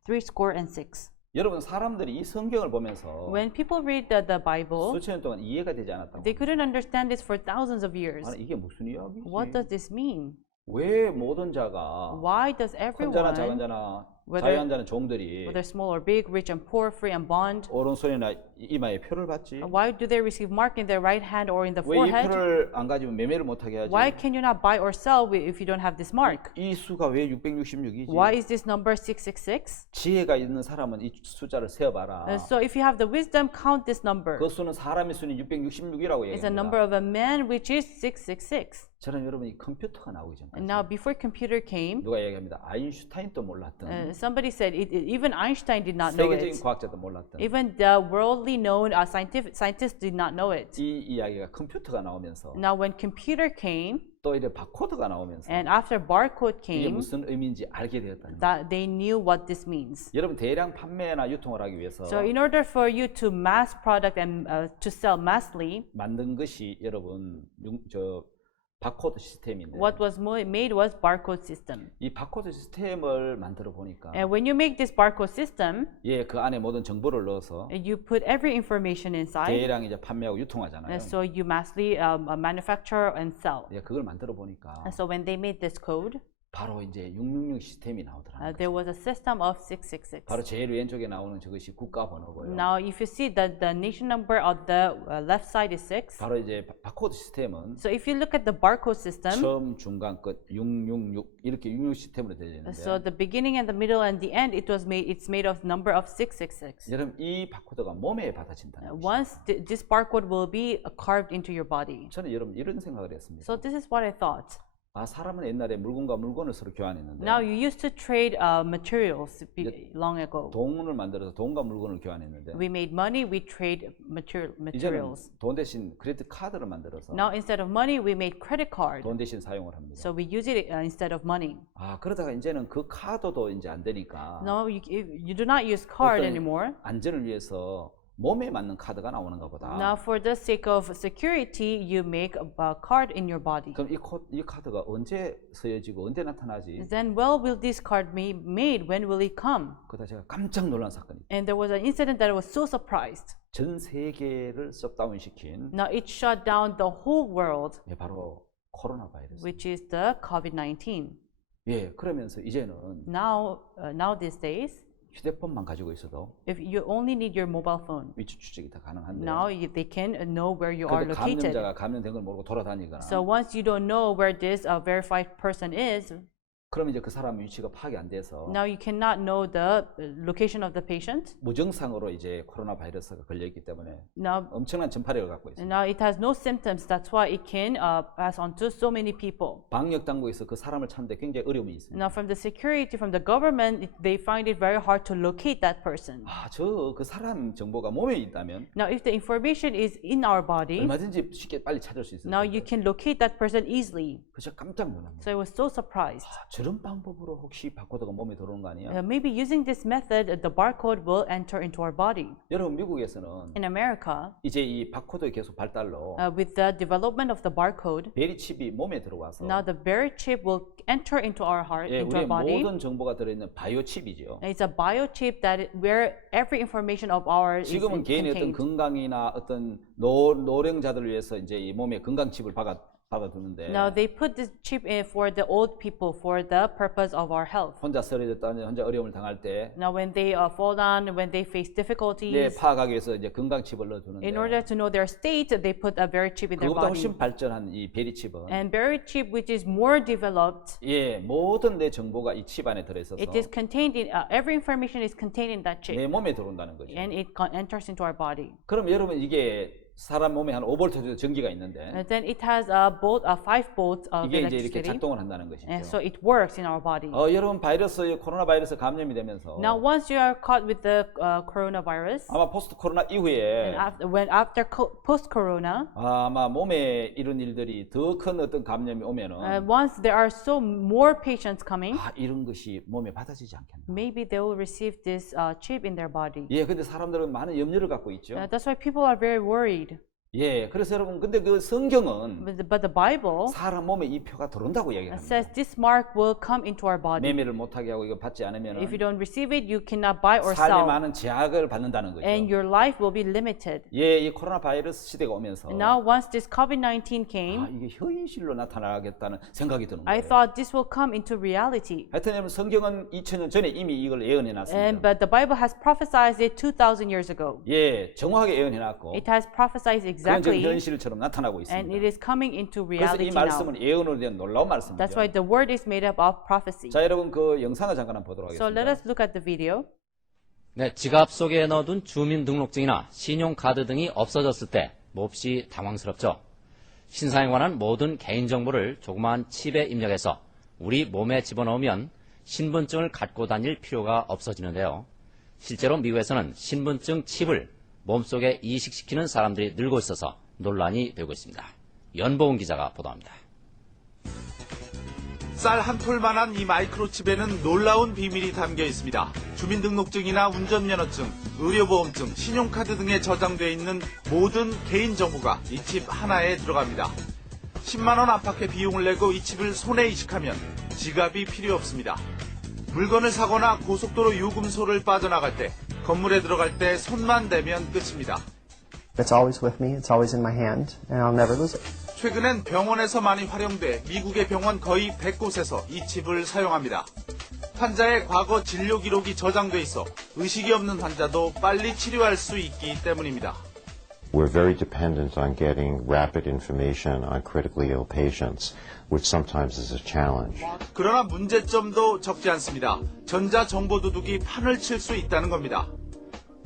666. 여러분 사람들이 이 성경을 보면서 When people read the Bible, 수천 년 동안 이해가 되지 않았다고. they couldn't understand this for thousands of years. 아니 이게 무슨 이야기지? What does this mean? 왜 모든 자가 Why does 큰 자나 작은 everyone, 자나 whether- 자유한 자는 종들이 whether small or big, rich and poor, free and bond, 오른손이나 이마에 표를 받지? why do they receive mark in their right hand or in the 왜 이 forehead? 표를 안 가지면 매매를 못하게 하지? Why can you not buy or sell if you don't have this mark? 이 수가 왜 666이지? Why is this number 666? 지혜가 있는 사람은 이 숫자를 세어봐라. So if you have the wisdom, count this number. 그 수는 사람의 수는 666이라고 It's a number 얘기합니다. of a man, which is 666. 저는 여러분이 컴퓨터가 나오기 전까지 And now, before computer came, 누가 얘기합니다. 아인슈타인도 몰랐던 somebody said even Einstein did not know 세계적인 it. 과학자도 몰랐던 Even the worldly known scientists did not know it. 이 이야기가 컴퓨터가 나오면서 Now, when computer came, 또 이제 바코드가 나오면서 and after barcode 이게 came, 무슨 의미인지 알게 되었다는 거예요. that they knew what this means. 여러분 대량 판매나 유통을 하기 위해서 So in order for you to mass product and to sell massly, 만든 것이 여러분 저 바코드 시스템인데 what was made was barcode system. 이 바코드 시스템을 만들어 보니까 And when you make this barcode system, 예, 그 안에 모든 정보를 넣어서 you put every information inside, 대량 이제 판매하고 유통하잖아요. and so you massly manufacture and sell. 예, 그걸 만들어 보니까 And so when they made this code, 바로 이제 666 시스템이 나오더라고요. there was a system of 666. 바로 제일 왼쪽에 나오는 저것이 국가 번호고요. Now, if you see that the nation number on the left side is 6. 바로 이제 바코드 시스템은 So if you look at the barcode system, 처음, 중간, 끝 666 이렇게 66 시스템으로 되어 있는데 so the beginning and the middle and the end, it's made of number of 666. 여러분 이 바코드가 몸에 받아진다는 것이죠. Once this barcode will be carved into your body. 저는 여러분 이런 생각을 했습니다. So this is what I thought. 아, 사람은 옛날에 물건과 물건을 서로 교환했는데 Now you used to trade materials long ago. 돈을 만들어서 돈과 물건을 교환했는데 We made money, we trade 이제는 materials. 돈 대신 크레딧 카드를 만들어서 Now instead of money, we made credit card. 돈 대신 사용을 합니다. So we use it instead of money. 아, 그러다가 이제는 그 카드도 이제 안 되니까 No, you do not use card anymore. 안전을 위해서 몸에 맞는 카드가 나오는가 보다. Now for the sake of security, you make a card in your body. 그럼 이 카드가 언제 쓰여지고 언제 나타나지? Then will this card be made? When will it come? 그러다 제가 깜짝 놀란 사건이 And there was an incident that I was so surprised. 전 세계를 셧다운 시킨 Now it shut down the whole world, 예, 바로 코로나 바이러스. which is the COVID-19. 예, 그러면서 이제는 Now these days, 휴대폰만 가지고 있어도 if you only need your mobile phone, 위치 추적이 다 가능한데 now they can know where you are 근데 located. 감염자가 감염된 걸 모르고 돌아다니거나 So once you don't know where this verified person is, 그러면 이제 그 사람 위치가 파악이 안 돼서 now you cannot know the location of the patient. 무증상으로 이제 코로나 바이러스가 걸려있기 때문에 Now, 엄청난 전파력을 갖고 있습니다. now it has no symptoms. That's why it can pass on to so many people. 방역 당국에서 그 사람을 찾는데 굉장히 어려움이 있습니다. Now, from the security, from the government, they find it very hard to locate that person. 아, 그 사람 정보가 몸에 있다면 Now, if the information is in our body, 얼마든지 쉽게 빨리 찾을 수 있을 now 텐데 you can locate that person easily. 그래서 깜짝 놀랍니다. So I was so surprised. 저런 방법으로 혹시 바코드가 몸에 들어오는 거 아니야? Maybe using this method, the barcode will enter into our body. 여러분 미국에서는 In America, 이제 이 바코드의 계속 발달로 with the development of the barcode, 베리 칩이 몸에 들어와서 now the berry chip will enter into our heart, 예, into our 우리의 body. 모든 정보가 들어있는 바이오 칩이죠. It's a biochip where every information of ours is 지금은 개인의 어떤 contained. 건강이나 어떤 노령자들을 위해서 이제 이 몸에 건강 칩을 박아두는데 Now they put this chip in for the old people for the purpose of our health. 혼자 쓰러졌다 혼자 어려움을 당할 때 Now when they fall down, when they face difficulties, 파악하기 위해서 이제 건강 칩을 넣어주는데 in order to know their state, they put a berry chip in their 그보다 body. 훨씬 발전한 이 베리 칩은 And berry chip, which is more developed, 예, 모든 내 정보가 이 칩 안에 들어있어서 it is contained in every information is contained in that chip, 내 몸에 들어온다는 거죠. and it enters into our body. 그럼 여러분 이게 사람 몸에 한 5V 정도 전기가 있는데 And then it has 5 volts of 이게 이제 이렇게 electricity, 작동을 한다는 것이죠. and so it works in our body. 여러분 코로나 바이러스 감염이 되면서 Now, once you are caught with the coronavirus, 아마 포스트 코로나 이후에 and after post-corona, 아마 몸에 이런 일들이 더 큰 어떤 감염이 오면은 once there are so more patients coming, 이런 것이 몸에 받아지지 않겠나. maybe they will receive this chip in their body. 예, 근데 사람들은 많은 염려를 갖고 있죠. That's why people are very worried. 예, 그래서 여러분 근데 그 성경은 But the Bible 사람 몸에 이 표가 들어온다고 얘기합니다. says this mark will come into our body. 매매를 못하게 하고 이거 받지 않으면 If you don't receive it, you cannot buy or 삶에 sell, 많은 제약을 받는다는 거죠. and your life will be limited. 예, 이 코로나 바이러스 시대가 오면서 And now, once this COVID-19 came, 이게 현실로 나타나겠다는 생각이 드는 I 거예요. thought this will come into reality. 하여튼 여러분 성경은 2000년 전에 이미 이걸 예언해 놨습니다. But the Bible has prophesied it 2,000 years ago. 예, 정확하게 예언해 놨고 It has prophesied 그건 exactly, 현실처럼 나타나고 and 있습니다. it is coming into 그래서 reality 이 now. 말씀은 예언으로 된 놀라운 That's 말씀이죠. why the word is made up of prophecy. 자, 여러분 그 영상을 잠깐 한번 보도록 So let 하겠습니다. us look at the video. 네, 지갑 속에 넣어둔 주민등록증이나 신용카드 등이 없어졌을 때 몹시 당황스럽죠. 신상에 관한 모든 개인정보를 조그마한 칩에 입력해서 우리 몸에 집어넣으면 신분증을 갖고 다닐 필요가 없어지는데요. 실제로 미국에서는 신분증 칩을 몸속에 이식시키는 사람들이 늘고 있어서 논란이 되고 있습니다. 연보은 기자가 보도합니다. 쌀 한 톨만한 이 마이크로칩에는 놀라운 비밀이 담겨 있습니다. 주민등록증이나 운전면허증, 의료보험증, 신용카드 등에 저장되어 있는 모든 개인정보가 이 칩 하나에 들어갑니다. 10만 원 안팎의 비용을 내고 이 칩을 손에 이식하면 지갑이 필요 없습니다. 물건을 사거나 고속도로 요금소를 빠져나갈 때, 건물에 들어갈 때 손만 대면 끝입니다. It's always with me. It's always in my hand, and I'll never lose it. 최근엔 병원에서 많이 활용돼 미국의 병원 거의 100곳에서 이 칩을 사용합니다. 환자의 과거 진료 기록이 저장돼 있어 의식이 없는 환자도 빨리 치료할 수 있기 때문입니다. We're very dependent on getting rapid information on critically ill patients, which sometimes is a challenge. 그러나 문제점도 적지 않습니다. 전자정보도둑이 판을 칠 수 있다는 겁니다.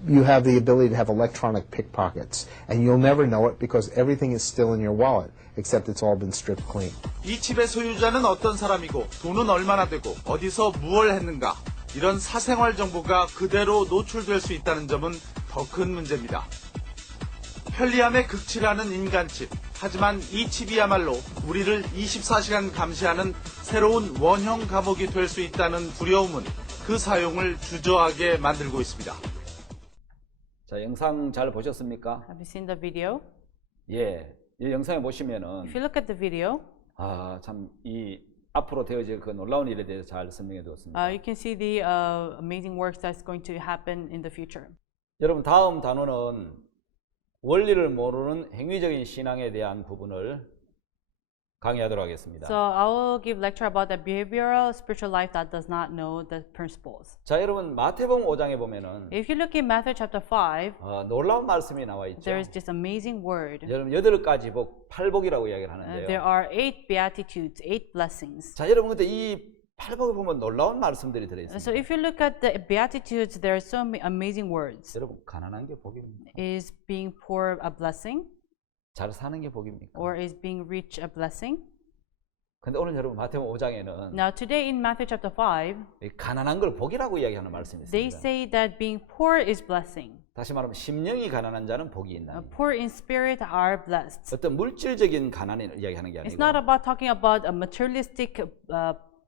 You have the ability to have electronic pickpockets, and you'll never know it because everything is still in your wallet, except it's all been stripped clean. 이 칩의 소유자는 어떤 사람이고 돈은 얼마나 되고 어디서 무엇을 했는가 이런 사생활 정보가 그대로 노출될 수 있다는 점은 더 큰 문제입니다. 편리함에 극치라는 인간칩. 하지만 이 칩이야말로 우리를 24시간 감시하는 새로운 원형 감옥이 될 수 있다는 두려움은 그 사용을 주저하게 만들고 있습니다. 자, 영상 잘 보셨습니까? Have you seen the video? 예, 이 영상에 보시면은 If you look at the video, 참 이 앞으로 되어질 그 놀라운 일에 대해서 잘 설명해 두었습니다. you can see the amazing works that's going to happen in the future. 여러분 다음 단어는 원리를 모르는 행위적인 신앙에 대한 부분을 강의하도록 하겠습니다. So I will give lecture about the behavioral spiritual life that does not know the principles. 자, 여러분 마태복음 5장에 보면은 If you look in Matthew chapter 5, 놀라운 말씀이 나와 있죠. there is this amazing word. 여러분 8가지 복, 8복이라고 이야기를 There 하는데요. are 8 beatitudes, 8 blessings. 자, 여러분 근데 이 8복에 보면 놀라운 말씀들이 들어 있습니다. So if you look at the beatitudes, there are so amazing words. 여러분 가난한 게 복입니까? Is being poor a blessing, 잘 사는 게 복입니까? or is being rich a blessing? 근데 오늘 여러분 마태복음 5장에는 Now today in Matthew chapter 5, 가난한 걸 복이라고 이야기하는 말씀이 they 있습니다. say that being poor is blessing. 다시 말하면 심령이 가난한 자는 복이 있나. Poor in spirit are blessed. 어떤 물질적인 가난을 이야기하는 게 It's 아니고 not about talking about a materialistic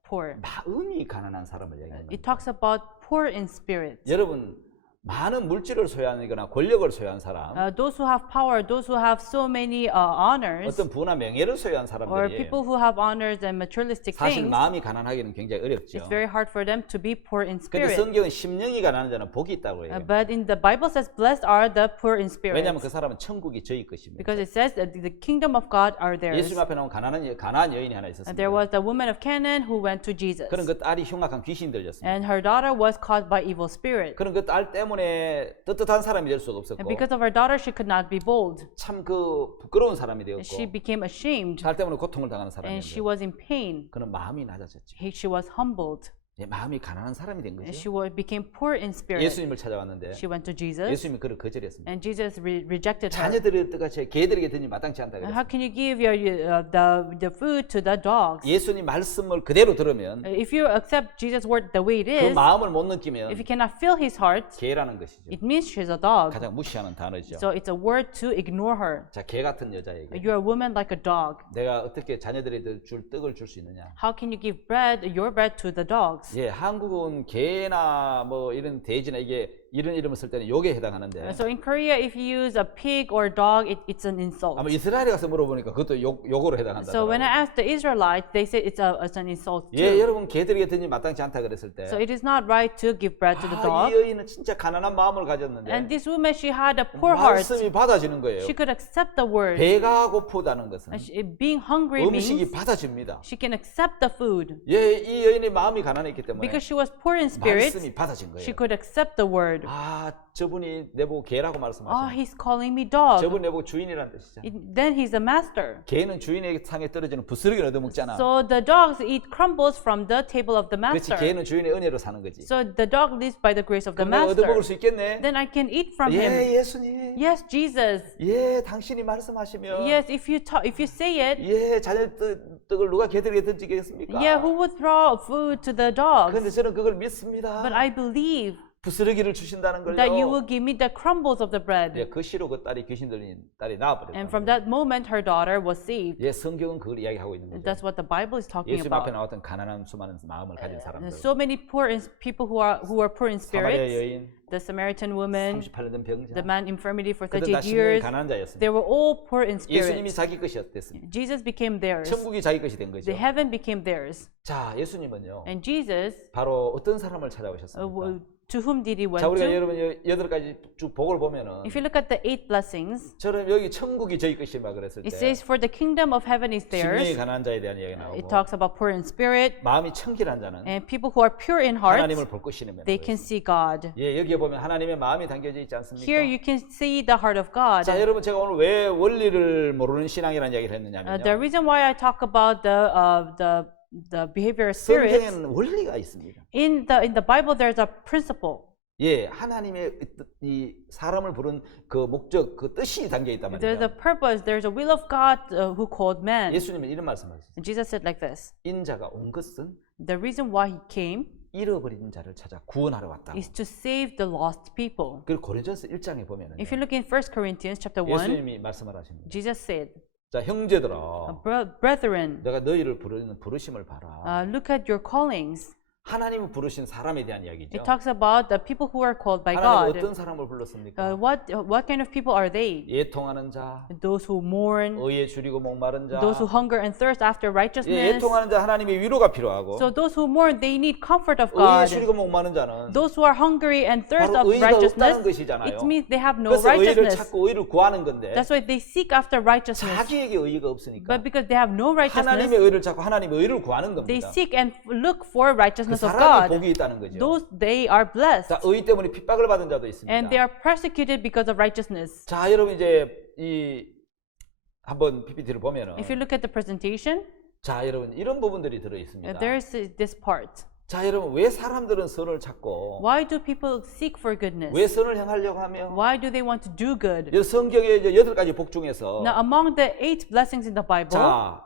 poor. 마음이 가난한 사람을 이야기하는 It 겁니다. talks about poor in spirit. 여러분 많은 물질을 소유하거나 권력을 소유한 사람, Those who have power, those who have so many honors, 어떤 부나 명예를 소유한 or 사람들이 people who have honors and materialistic 사실 things, 마음이 가난하기는 굉장히 어렵죠. it's very hard for them to be poor in 근데 spirit. 성경은 심령이 가난한 자는 복이 있다고 해요. But in the Bible says, blessed are the poor in spirit. 왜냐하면 그 사람은 천국이 저희 것입니다. Because it says that the kingdom of God are theirs. 예수님 앞에 나온 가난한 여인이 하나 있었습니다. There was the woman of Canaan who went to Jesus. 그런 그 딸이 흉악한 귀신 들렸습니다. And her daughter was caught by evil spirit. 그런 그 딸 때문에 떳떳한 사람이 될 수가 없었고 And because of her daughter, she could not be bold. 참 그 부끄러운 사람이 She 되었고 became ashamed. 딸 때문에 고통을 당하는 And she 사람이었는데 was in pain. 그는 마음이 낮아졌죠. She was humbled. 마음이 가난한 사람이 된 And 거죠. she became poor in spirit. 예수님을 찾아왔는데 She went to Jesus. 예수님이 그를 거절했습니다. And Jesus rejected her. 자녀들의 뜻같이 개들에게 드니 마땅치 않다 How 그랬어요. can you give the food to the dogs? 예수님 말씀을 그대로 들으면 If you accept Jesus' word the way it 그 is, 마음을 못 느끼면 if you cannot feel his heart, 개라는 것이죠. it means she's a dog. 가장 무시하는 단어죠. So it's a word to ignore her. 자, 개 같은 여자에게 You're a woman like a dog. 내가 어떻게 자녀들에게 줄 떡을 줄 수 있느냐? How can you give your bread to the dogs? 예, 한국은 개나 뭐 이런 돼지나 이게 이런 이름을 쓸 때는 욕에 해당하는데 So in Korea, if you use a pig or dog, it's an insult. 아마 이스라엘에 가서 물어보니까 그것도 욕으로 해당한다. So when I asked the Israelites, they said it's an insult 예, too. 여러분 개들에게 드니 마땅치 않다 그랬을 때 So it is not right to give bread to the 이 dog. 여인은 진짜 가난한 마음을 가졌는데 And this woman, she had a poor heart. 말씀이 받아지는 거예요. She could accept the word. 배가 고프다는 것은 Being hungry 음식이 means 받아집니다. she can accept the food. 예, 이 여인의 마음이 가난했기 때문에 Because she was poor in spirit, 말씀이 받아진 거예요. she could accept the word. 아, 저분이 내보고 개라고 Oh, 말씀하시네. he's calling me dog. 저분 내보고 주인이란 뜻이잖아. Then he's a master. 개는 주인의 상에 떨어지는 부스러기를 얻어먹잖아. So the dogs eat crumbles from the table of the 그렇지, master. 개는 주인의 은혜로 사는 거지. So the dog lives by the grace of the 그럼 내가 master. 얻어먹을 수 있겠네? Then I can eat from him. 예, 예수님. Yes, Jesus. 예, 당신이 말씀하시면 Yes, if you say it, 예, 자녀 떡을 누가 개들에게 던지겠습니까? yeah, who would throw food to the dogs? 그런데 저는 그걸 믿습니다. But I believe 부스러기를 주신다는 that you 걸요. will give me the crumbles of the bread. 예, 그 시로 그 딸이 귀신 들린 딸이 And 나와버렸다. from that moment, her daughter was saved. 예, 성경은 그걸 이야기하고 있는 거죠. That's what the Bible is talking 예수님 앞에 about. 나왔던 가난한 수많은 마음을 가진 사람들. So many people who are poor in 사마리아 spirit, 여인, the Samaritan woman, 38년 된 병자. the man infirmity for 그들 다 38 심령이 years, 가난한 자였습니다. they were all poor in 예수님이 spirit. 자기 것이 됐습니다. Jesus became theirs. 천국이 자기 것이 된 거죠. The heaven became theirs. 자, 예수님은요. And Jesus, 바로 어떤 사람을 찾아오셨습니까? To whom did he went 자, 우리가 to? 여러분 8가지 쭉 복을 보면은 If you look at the 8 blessings, 저는 여기 천국이 저희 것이라 그랬을 it 때 says, for the kingdom of heaven is 심령이 theirs. 가난한 자에 대한 이야기 It 나오고 talks about poor in spirit, 마음이 청결한 자는 and people who are pure in heart, 하나님을 볼 것이라며 they can see God. 예, 여기에 보면 하나님의 마음이 담겨져 있지 않습니까? Here you can see the heart of God. 자, 여러분 제가 오늘 왜 원리를 모르는 신앙이라는 이야기를 했느냐면요. The reason why I talk about the behavioral spirits, 성경에는 원리가 있습니다. in the Bible there's a principle. 예, 하나님의 이 사람을 부른 그 목적, 그 뜻이 담겨 있단 There's a 말이에요. purpose, there's a will of God who called man. 예수님은 이런 말씀하셨어요. And Jesus said like this, 인자가 온 것은 the reason why he came 잃어버린 자를 찾아 구원하러 왔다. is to save the lost people. 그리고 고린도서 1장에 보면은 If you look in 1 Corinthians chapter 1, 예수님이 말씀을 하십니다. Jesus said, 자, 형제들아, Brethren, 내가 너희를 부르는 부르심을 봐라. look at your callings. 하나님을 부르신 사람에 대한 이야기죠. It talks about the people who are called by 하나님 God. 어떤 사람을 불렀습니까? What kind of people are they? 예통하는 자, Those who mourn, 의에 줄이고 목마른 자. those who hunger and thirst after 예, righteousness. 예통하는 자 하나님의 위로가 필요하고 So those who mourn, they need comfort of 의에 God. 줄이고 목마른 자는 Those who are hungry and thirst 바로 of 의가 righteousness, 없다는 것이잖아요. it means they have no 그래서 의를 righteousness. 찾고 의를 구하는 건데 That's why they seek after righteousness. 자기에게 의가 없으니까 But because they have no 하나님의 righteousness, 의를 찾고 하나님의 의를 구하는 they 겁니다. seek and look for 그 righteousness of 사람이 God. 복이 있다는 거죠. Those, they are blessed. 자, 의 때문에 핍박을 받은 자도 있습니다. And they are persecuted because of righteousness. 자, 여러분 이제 이 한번 PPT를 보면은 If you look at the presentation, 자, 여러분 이런 부분들이 들어 있습니다. there's this part. 자, 여러분 왜 사람들은 선을 찾고 Why do people seek for goodness? 왜 선을 행하려고 하며 Why do they want to do good? 이 성경의 이제 8가지 복 중에서 Now, among the 8 blessings in the Bible, 자,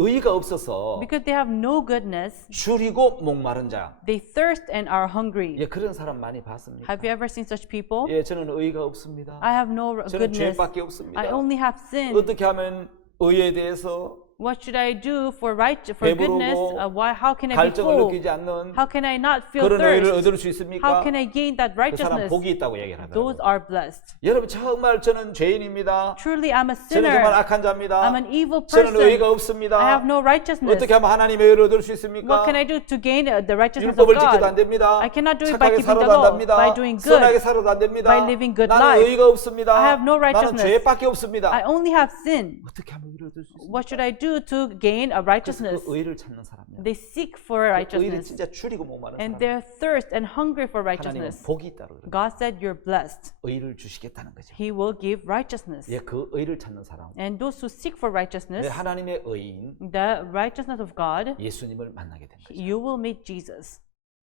의가 없어서 because they have no goodness, 줄이고 목마른 자. they thirst and are hungry. 예, 그런 사람 많이 봤습니까? Have you ever seen such people? 예, 저는 의가 없습니다. I have no 저는 goodness. 죄밖에 없습니다. I only have sin. 어떻게 하면 의에 대해서 What should I do for 배부르고 goodness? How can I be 갈증을 full? 느끼지 않는 How can I not feel 그런 의를 thirst? 얻을 수 있습니까? How can I gain that 그 사람 righteousness? 복이 있다고 얘기를 Those 하더라고요. are blessed. 여러분 정말 저는 죄인입니다. Truly, I'm a 저는 정말 sinner. 악한 자입니다. I'm an evil 저는 person. 의가 없습니다. I have no righteousness. 어떻게 하면 하나님의 의를 얻을 수 있습니까? What can I do to gain the righteousness of 율법을 지켜도 안 God? 됩니다. I cannot do it by 착하게 keeping the 살아도 안 law, 됩니다. by doing good, 선하게 살아도 안 됩니다. by living good 나는 life. 의가 없습니다. I have no 나는 righteousness. 죄밖에 없습니다. I only have sin. 어떻게 하면 의를 얻을 수 있습니까? What should I do to gain a 그래서 righteousness? 그 의를 찾는 사람이야. They seek for 의를 righteousness. 진짜 줄이고 목마른 And 사람. they're thirst and hungry for 하나님은 righteousness. 복이 있다고 그래요. God said you're blessed. 의를 주시겠다는 거죠. He will give righteousness. 예, 그 의를 찾는 사람. And those who seek for righteousness, 네, 하나님의 의인 the righteousness of God, 예수님을 만나게 된 거죠. you will meet Jesus.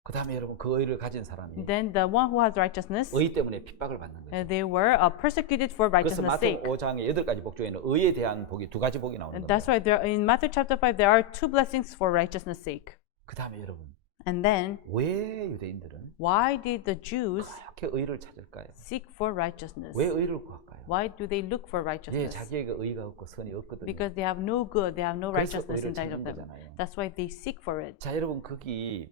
그 다음에 여러분 그 의를 가진 사람이 Then the one who has righteousness, 의 때문에 핍박을 받는 거죠. they were persecuted for 그래서 righteousness' 마태 sake. 5장의 8가지 복 중에는 의에 대한 복이 2가지 복이 나오는 And 겁니다. that's why there, in Matthew chapter 5, there are 2 blessings for righteousness' sake. 그 다음에 여러분 And then, 왜 유대인들은 why did the Jews 그렇게 의를 찾을까요? seek for righteousness? 왜 의를 구할까요? Why do they look for 예, righteousness? 자기에게 의가 없고 선이 없거든요. Because they have no good, they have no 그래서 righteousness 의를 inside 찾는 of them. 거잖아요. That's why they seek for it. 자, 여러분 거기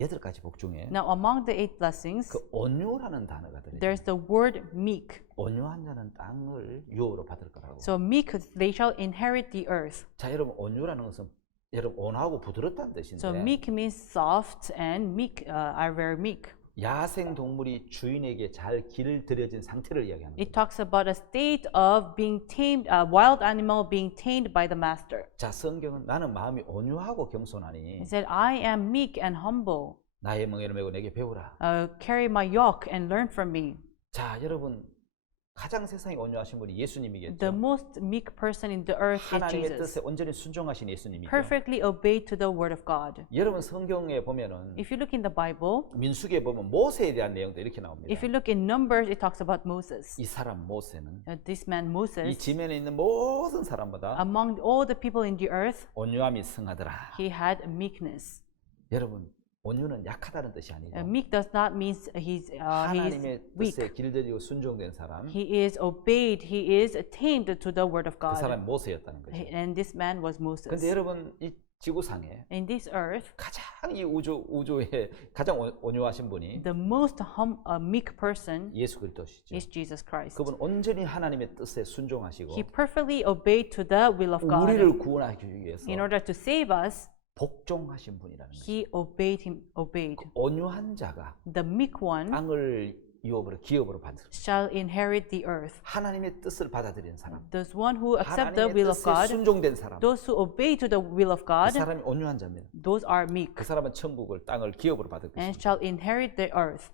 8가지 복 중에 Now, among the 8 blessings, 그 온유라는 단어가 들어요. there's the word meek. 온유한 자는 땅을 유업으로 받을 거라고. So meek, they shall inherit the earth. 자, 여러분 온유라는 것은 여러분 온화하고 부드럽다는 뜻인데 So meek means soft, and meek are very meek. 야생 동물이 주인에게 잘 길들여진 상태를 이야기하는 It 거예요. talks about a state of being tamed, a wild animal being tamed by the master. 자, 성경은 나는 마음이 온유하고 겸손하니 It said, I am meek and humble. 나의 멍에를 메고 내게 배우라. Carry my yoke and learn from me. 자, 여러분 가장 세상에 온유하신 분이 The 예수님이겠죠. most meek person in the earth is 하나님의 Jesus. 뜻에 온전히 순종하신 예수님이죠. Perfectly obeyed to the word of God. 여러분 성경에 보면은 If you look in the Bible, 민수기에 보면 모세에 대한 내용도 이렇게 나옵니다. if you look in Numbers, it talks about Moses. 이 사람 모세는 This man 이 Moses, 지면에 있는 모든 사람보다 among all the people in the earth, 온유함이 승하더라. he had meekness. 여러분 온유는 약하다는 뜻이 아니죠. Meek does not mean he's 하나님의 weak. 뜻에 길들이고 순종된 사람, He is obeyed. He is tamed to the word of 그 사람이 God. 모세였다는 거죠. And this man was 근데 Moses. 여러분 이 지구상에 In this earth, 가장 이 우주에 가장 온유하신 분이 the most meek person 예수 그리스도시죠. is Jesus Christ. 그분 온전히 하나님의 뜻에 순종하시고 He perfectly obeyed to the will of God. 우리를 구원하기 위해서 In order to save us, 복종하신 분이라는 거죠. He obeyed. 온유한 자가 The meek one 땅을 유업으로 기업으로 받는 사람. shall inherit the earth. 하나님의 뜻을 받아들이는 사람. Those one who accept the 하나님의 will of 뜻에 God, 순종된 사람. those who obey to the will of 그 God, 사람이 온유한 자입니다. those are meek 그 사람은 천국을 땅을 기업으로 받을 and 것입니다. shall inherit the earth.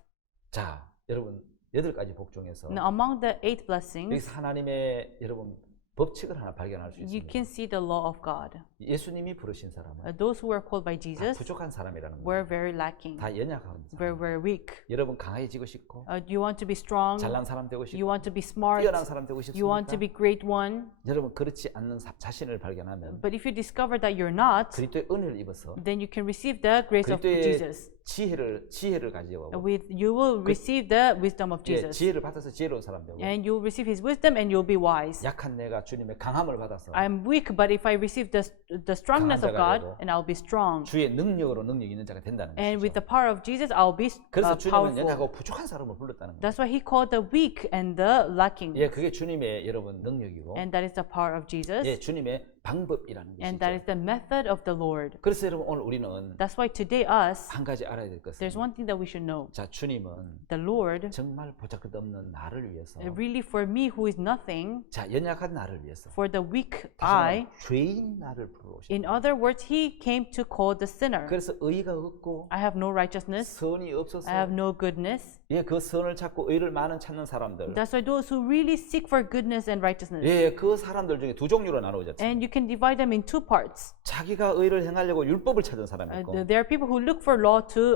자, 여러분 8가지 복종에서 Now, among the 8 blessings, 여기서 하나님의 여러분 법칙을 하나 발견할 수 you 있습니다. can see the law of God. 예수님이 부르신 사람은 Those who were called by 다 Jesus 부족한 사람이라는 were 거예요. very lacking, 다 연약한 very, 사람. very weak. 여러분 강해지고 싶고 You want to be strong, 잘난 사람 되고 싶고 you want to be smart, 뛰어난 사람 되고 you want to 싶습니까? be great one. 여러분 그렇지 않는 자신을 발견하면 But if you discover that you're not, 그리스도의 은혜를 입어서 then you can receive the grace of 그리스도의 Jesus. 지혜를 가지고 You will receive the wisdom of 예, Jesus. 지혜를 받아서 지혜로운 사람 되고 And you'll receive his wisdom and you'll be wise. 약한 내가 주님의 강함을 받아서 I'm weak, but if I receive the strongness of 강한 자가 God, 되고 and I'll be strong. 주의 능력으로 능력 있는 자가 된다는 And with 것이죠. the power of Jesus, I'll be 그래서 주님은 powerful. 연약하고 부족한 사람을 불렀다는 거예요. That's why he called the weak and the lacking. 예, 그게 주님의 여러분 능력이고 And that is the power of Jesus. 예, 주님의 방법이라는 And that is 것이죠. the method of the Lord. 그래서 여러분 오늘 우리는 That's why today us, 한 가지 알아야 될 것은 there's one thing that we should know. 자, 주님은 The Lord, 정말 보잘것없는 나를 위해서 really for me who is nothing, 자, 연약한 나를 위해서 for the weak 다시 I, 말하면 죄인 나를 부르셨다. in other words, he came to call the sinner. 그래서 의가 없고 I have no righteousness, 선이 없어서 I have no goodness. 예, 그 선을 찾고 의를 많은 찾는 사람들 That's why those who really seek for goodness and righteousness. 예, 그 사람들 중에 두 종류로 나누어졌죠. And you can divide them in two parts. 자기가 의를 행하려고 율법을 찾은 사람이 있고 There are people who look for law to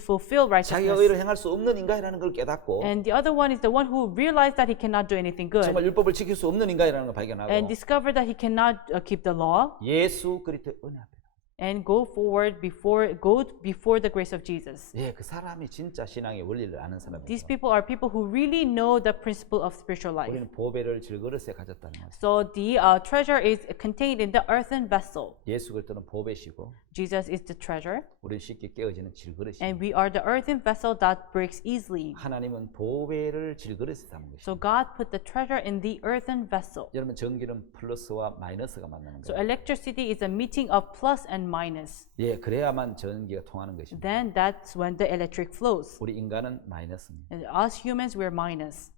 fulfill 자기가 righteousness. 의를 행할 수 없는 인간이라는 걸 깨닫고 And the other one is the one who realized that he cannot do anything good 정말 율법을 지킬 수 없는 인간이라는 걸 발견하고 and discovered that he cannot keep the law 예수 그리스도의 은혜 앞에 and go before the grace of Jesus. 예, 그 사람이 진짜 신앙의 원리를 아는 These 사람이죠. people are people who really know the principle of spiritual life. 우리는 보배를 질그릇에 가졌다는 거죠. So the treasure is contained in the earthen vessel. 예수 그리스도는 보배시고 Jesus is the treasure, 우리 쉽게 깨어지는 질그릇이. and we are the earthen vessel that breaks easily. 하나님은 보배를 질그릇에 담은 것이죠. So God put the treasure in the earthen vessel. 여러분 전기는 플러스와 마이너스가 만나는 So 거예요. electricity is a meeting of plus and minus. 예, 그래야만 전기가 통하는 것입니다. Then that's when the electric flows. 우리 인간은 마이너스입니다. And us humans, we're minus.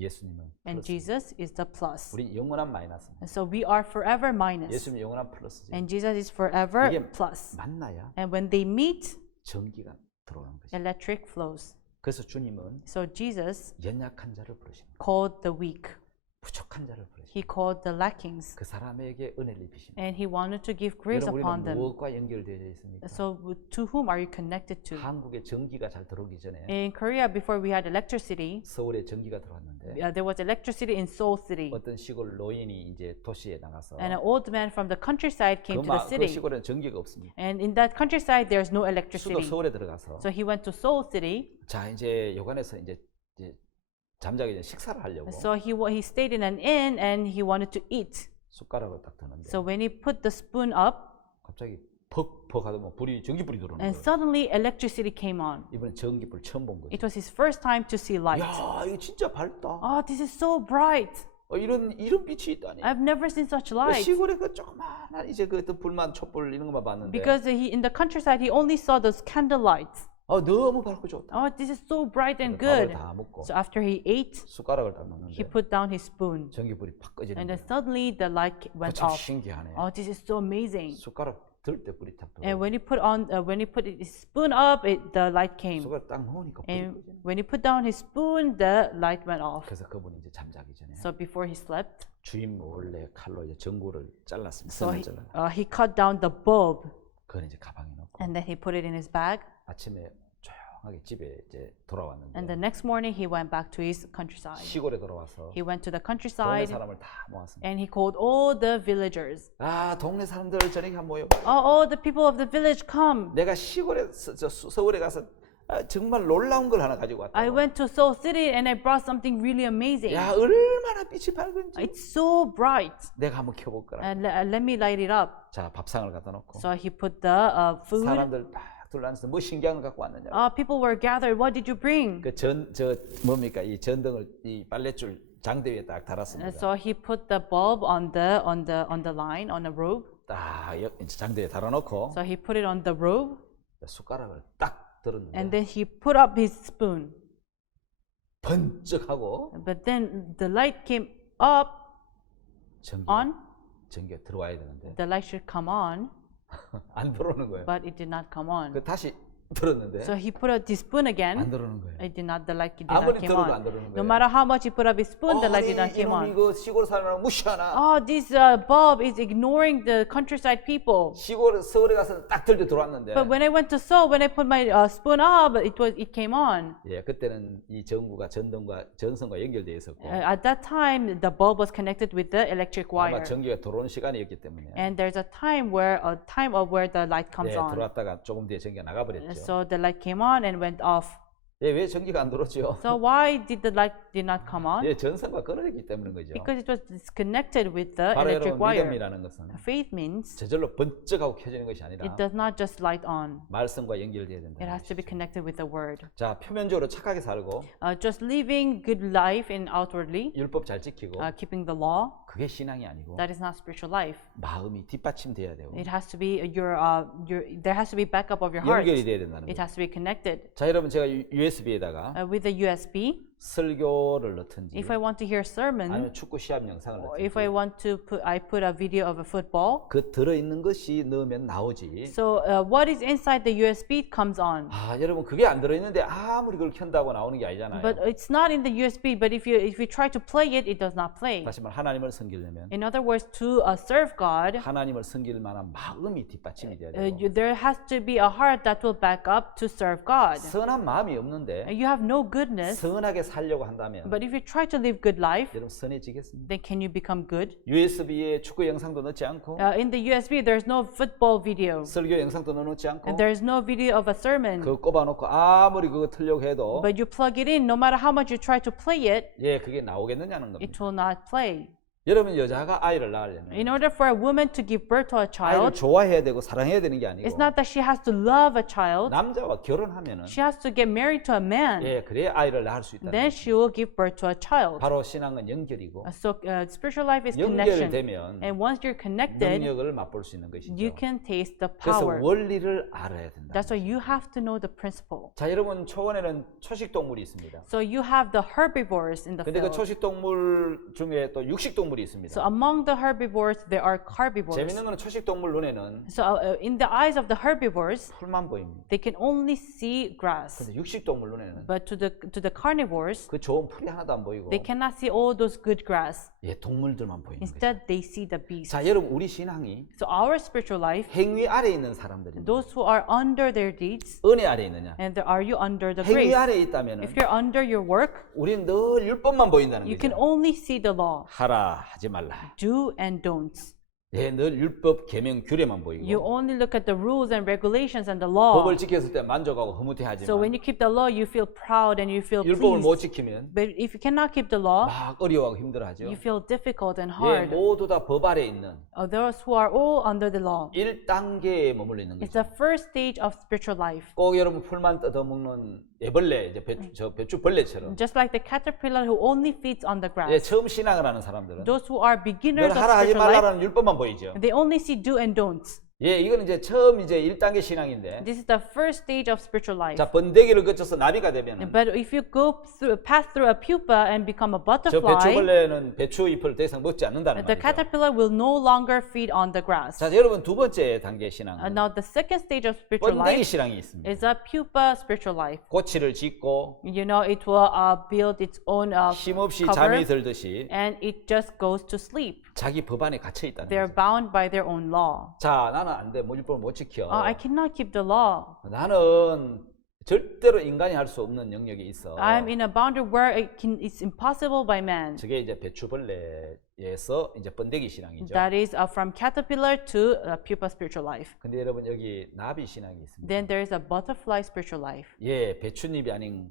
예수님은 And 플러스. Jesus is the plus. 우리 영원한 마이너스입니다. And so we are forever minus. 예수님 영원한 플러스죠. And Jesus is forever 이게 plus. 만나야 And when they meet, 전기가 들어오는 것이죠. electric flows. 그래서 주님은 So Jesus 연약한 자를 부르십니다. called the weak. 부족한 자를 부르십니다. He called the lackings. 그 사람에게 은혜를 입히십니다. And he wanted to give grace 여러분 upon 우리는 them. 무엇과 연결되어 있습니까? So to whom are you connected to? 한국에 전기가 잘 들어오기 전에 In Korea, before we had electricity, 서울에 전기가 들어왔는데 there was electricity in Seoul City. 어떤 시골 노인이 이제 도시에 나가서 And an old man from the countryside came to the 그 city. 시골에는 전기가 없습니다. And in that countryside, there's no 수도 electricity. 서울에 들어가서 So he went to Seoul City. 자 이제 여관에서 이제 잠자기 전에 식사를 하려고 So he stayed in an inn and he wanted to eat. 숟가락을 딱 드는데 So when he put the spoon up, 갑자기 퍽퍽 하더니 불이 전기불이 들어오는 and 거예요. suddenly electricity came on. 이번엔 전기불 처음 본 거죠. It was his first time to see light. 야 이거 진짜 밝다. Oh, this is so bright. 이런 빛이 있다니. I've never seen such light. 시골에 그 조그만한 이제 그 불만 촛불 이런 것만 봤는데 Because in the countryside, he only saw those candle lights. 너무 밝고 좋다. Oh, this is so bright and 밥을 good. 다 먹고 So after he ate, 숟가락을 딱 he 넣는데 put down his spoon. 전기불이 팍 꺼지는 And then 거예요. suddenly the light went 참 off. 신기하네. Oh, this is so amazing. 숟가락 들 때 불이 탁 And 들어오고 when he put his spoon up, the light came. 숟가락 딱 넣으니까 불이 And 꺼지는 거예요. when he put down his spoon, the light went off. 그래서 그분이 이제 잠자기 전에 So before he slept, 주인 몰래 칼로 이제 전구를 잘랐습니다. so 선을 잘라. he cut down the bulb 그걸 이제 가방에 넣고 and then he put it in his bag. 아침에 조용하게 집에 이제 돌아왔는데 And the next morning, he went back to his countryside. 시골에 돌아와서 He went to the 동네 countryside 사람을 다 모았습니다. and he called all the villagers. 동네 사람들 저녁에 한번 모여. Oh, the people of the village, come. 내가 시골에 서울에 가서 정말 놀라운 걸 하나 가지고 왔다. I went to Seoul City and I brought something really amazing. 야 얼마나 빛이 밝은지 It's so bright. 내가 한번 켜볼 거라. And let me light it up. 자 밥상을 갖다 놓고 So he put the food. 사람들 딱 둘러앉아서 뭐 신기한 걸 갖고 왔느냐. People were gathered. What did you bring? 저 뭡니까 이 전등을 이 빨랫줄 장대 위에 딱 And 달았습니다. so he put the bulb on the line on a rope. 딱 장대에 달아놓고 So he put it on the robe, 숟가락을 딱 들었는데 and then he put up his spoon. 번쩍하고 But then the light came up on. 전기가 들어와야 되는데 The light should come on, 안 들어오는 거예요. but it did not come on. 그 다시 들었는데 So he put up the spoon 안 again. 들어오는 거예요. It did not. The light did not 아무리 came 들어도 안 on. 들어오는 No 거예요. matter how much he put up his spoon, the light did not came 이놈 on. 이거 시골 사람을 무시하나? Oh, this bulb is ignoring the countryside people. 시골 서울에 가서 딱 들고 들어왔는데 But when I went to Seoul, when I put my spoon up, it came on. 예, 그때는 이 전구가 전선과 연결되어 있었고 At that time, the bulb was connected with the electric 아마 wire. 전기가 들어오는 시간이었기 때문에 And there's a time where the light comes 예, on. 들어왔다가 조금 뒤에 전기가 나가버렸죠. So the light came on and went off. 예, 왜 전기가 안 들어오죠? So why did the light did not come on? 예, 전선과 끊어졌기 때문인 거죠. Because it was disconnected with the 바로 electric 여러분 wire. 믿음이라는 것은 Faith means 저절로 번쩍하고 켜지는 것이 아니라 it does not just light on. 말씀과 연결돼야 된다. It has to be connected with the word. 자, 표면적으로 착하게 살고 Just living good life in outwardly, 율법 잘 지키고 keeping the law, 그게 신앙이 아니고 that is not spiritual life. 마음이 뒷받침돼야 되고 It has to be there has to be backup of your heart. 연결이 돼야 된다는 It 거예요. has to be connected. 자, 여러분 제가 USB에다가 With the USB, 설교를 넣든지 if I want to hear sermon, 아니면 축구 시합 영상을 or if I 넣든지 want to put a video of a football. 그 들어있는 것이 넣으면 나오지. So what is inside the USB comes on. 아, 여러분 그게 안 들어있는데 아무리 그걸 켠다고 나오는 게 아니잖아요. But it's not in the USB. But if you try to play it, it does not play. 다시 말 하나님을 섬기려면 In other words, to serve God, 하나님을 섬길 만한 마음이 뒷받침이 돼야 돼요. there has to be a heart that will back up to serve God. 선한 마음이 없는데 You have no goodness, 선하게 살려고 한다면 but if you try to live good life, 여러분 선해지겠습니다. then can you become good? USB에 축구 영상도 넣지 않고 In the USB, there's no football video. 설교 영상도 넣지 않고 And there's no video of a sermon. 그거 꼽아놓고 아무리 그거 틀려고 해도 But you plug it in, no matter how much you try to play it, 예, 그게 나오겠느냐는 겁니다. it will not play. 여러분 여자가 아이를 낳으려면 In order for a woman to give birth to a 아이를 child, 좋아해야 되고 사랑해야 되는 게 it's 아니고 not that she has to love a child. 남자와 결혼하면은 She has to get married to a man. 예, 그래야 아이를 낳을 수 있다. Then she will give birth to a child. 바로 신앙은 연결이고 So spiritual life is connection. 연결되면 And once you're connected, 능력을 맛볼 수 있는 것이죠. you can taste the 그래서 power. 원리를 알아야 된다. That's why you have to know the principle. 자, 여러분 초원에는 초식 동물이 있습니다. So you have the herbivores in the 근데 그 field. 초식 동물 중에 또 육식 동물이 있습니다. So among the herbivores, there are carnivores. 재밌는 거는 초식 동물 눈에는 So in the eyes of the herbivores, 풀만 보입니다. they can only see grass. 근데 육식 동물 눈에는 But to the carnivores, 그 좋은 풀이 하나도 안 보이고 they cannot see all those good grass. 예, 동물들만 보이는 거죠. Instead, they see the beast. 자, 여러분 우리 신앙이 So our spiritual life, 행위 아래에 있는 사람들입니다. those who are under their deeds, 은혜 아래에 있느냐? and are you under the 행위 grace? 아래에 있다면 If you're under your work, 우리는 늘 율법만 보인다는 you can 거죠. only see the law. 하라 하지 말라. Do and don'ts. 예, 늘 율법 계명 규례만 You 보이고 only look at the rules and regulations and the law. 법을 지켰을 때 만족하고 흐뭇해하지만 So when you keep the law, you feel proud and you feel 율법을 못 pleased. 지키면 But if you cannot keep the law, 막 어려워하고 힘들어하죠. you feel difficult and 예, hard. 모두 다 법 아래에 있는 Those who are all under the law. 1단계에 머물러 있는 It's 거죠. the first stage of spiritual life. 꼭 여러분 풀만 뜯어먹는 애벌레, 이제 배추벌레처럼 Just like the caterpillar who only feeds on the 예, grass. 처음 신앙을 하는 사람들은 Those who are beginners 늘 of 하라 하지 spiritual life, 말라라는 율법만 보이죠. they only see do and don'ts. 예, 이거는 이제 처음 이제 1단계 신앙인데 This is the first stage of spiritual life. 자, 번데기를 거쳐서 나비가 되면 But if you pass through a pupa and become a 저 butterfly, 배추벌레는 배추 잎을 더 이상 먹지 않는다는 the 말이죠. caterpillar will no longer feed on the grass. 자, 여러분 두 번째 단계 신앙은 Now the second stage of spiritual 번데기 life 신앙이 있습니다. is a pupa spiritual life. 꼬치를 짚고 You know, it will build its own 힘없이 cover, 잠이 들듯이 and it just goes to sleep. 자기 법 안에 갇혀 있다는 They're 거죠. bound by their own law. 자, 나는 안 돼. 뭐 율법을 못 지켜. I cannot keep the law. 나는 절대로 인간이 할 수 없는 영역이 있어. I'm in a boundary where it's impossible by man. 저게 이제 배추벌레에서 이제 번데기 신앙이죠. That is from caterpillar to pupa spiritual life. 근데 여러분 여기 나비 신앙이 있습니다. Then there is a butterfly spiritual life. 예, 배추잎이 아닌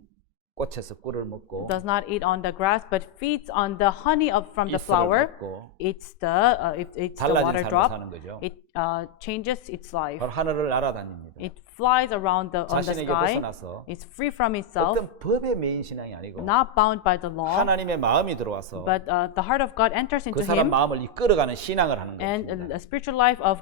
꽃에서 꿀을 먹고 Does not eat on the grass, but feeds on the honey from the 이슬을 flower. 먹고 It's the water 달라진 삶을 drop. 사는 거죠. It changes its life. 바로 하늘을 날아다닙니다. It flies around on the 자신에게 sky. 벗어나서 It's free from itself, 어떤 법의 메인 신앙이 아니고 not bound by the law, 하나님의 마음이 들어와서 but the heart of God enters 그 into 사람 him, 마음을 이끌어가는 신앙을 하는 and 것입니다. a spiritual life of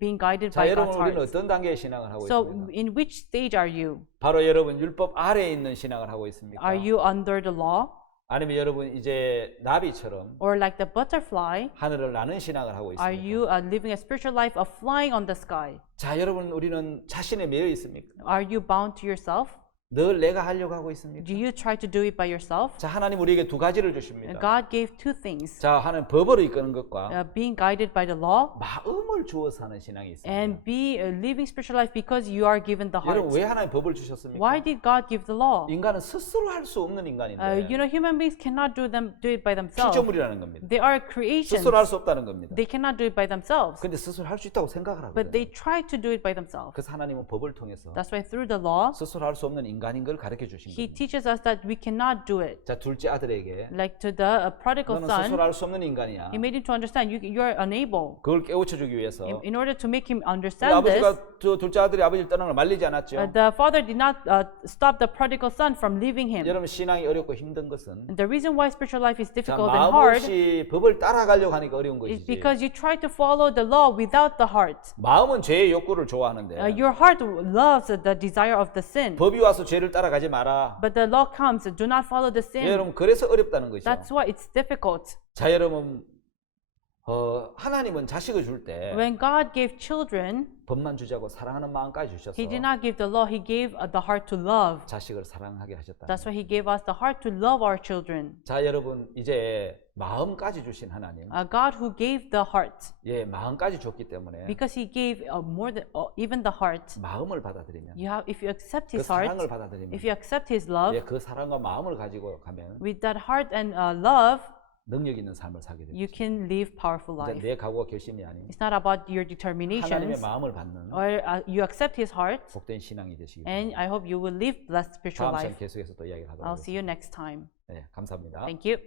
being guided 자, by 여러분 God's 우리는 heart. 어떤 단계의 신앙을 하고 So, 있습니까? in which stage are you? 바로 여러분 율법 아래에 있는 신앙을 하고 있습니까? Are you under the law, 아니면 여러분 이제 나비처럼 or like the butterfly? 하늘을 나는 신앙을 하고 Are 있습니까? you living a spiritual life of flying on the sky? 자, 여러분 우리는 자신에 매여 있습니까? Are you bound to yourself? 늘 내가 하려고 하고 있습니까? Do you try to do it by yourself? 자, 하나님 우리에게 두 가지를 주십니다. God gave two things: 자, 하나님 법으로 이끄는 것과 being guided by the law, 마음을 주어서 하는 신앙이 있습니다. and be living spiritual life because you are given the 여러분 heart. 왜 하나님 법을 주셨습니까? Why did God give the law? 인간은 스스로 할 수 없는 인간인데 You know, human beings cannot do it by themselves. 피조물이라는 겁니다. They are creations. 스스로 할 수 없다는 겁니다. They cannot do it by themselves, 근데 스스로 할 수 있다고 생각을 하거든요. but they try to do it by themselves. 그래서 하나님은 법을 통해서 That's why through the law, 스스로 할 수 없는 인간인 걸 가르쳐 주신 He 겁니다. teaches us that we cannot do it. 자, 둘째 아들에게 Like to the prodigal 너는 son, 스스로 할 수 없는 인간이야. He made him to understand you're unable. 그걸 깨우쳐 주기 위해서 In order to make him 우리 understand this, 아버지가 저 둘째 아들이 아버지를 떠나는 걸 말리지 않았죠. the father did not stop the prodigal son from leaving him. 여러분 신앙이 어렵고 힘든 것은 And the reason why spiritual life is 자, difficult and 마음 hard 없이 법을 따라가려고 하니까 어려운 is 것이지. because you try to follow the law without the heart. 마음은 죄의 욕구를 좋아하는데 Your heart loves the desire of the sin, 법이 와서 죄를 따라가지 마라. but the law comes, do not follow the sin. 여러분 그래서 어렵다는 것이죠. That's why it's difficult. 자, 여러분 하나님은 자식을 줄 때 When God gave children, 법만 주자고 사랑하는 마음까지 주셔서 He did not give the law, He gave the heart to love. 자식을 사랑하게 하셨다. That's why He gave us the heart to love our children. 자, 여러분 이제 마음까지 주신 하나님, A God who gave the heart, 예, 마음까지 줬기 때문에 because He gave more than even the heart. 마음을 받아들이면 If you accept 그 His heart, 사랑을 받아들이면 if you accept His love, 예, 그 사랑과 마음을 가지고 가면 with that heart and love, 능력 있는 삶을 살게 you 됩니다. can live powerful 이제 life. 내 각오와 결심이 아닌 It's not about your 하나님의 determinations, 마음을 받는 or you accept His heart, 복된 신앙이 되시기 and 바랍니다. I hope you will live blessed spiritual 다음 시간 life. 계속해서 또 이야기를 하도록 I'll see you 하겠습니다. next time. 네, 감사합니다. Thank you.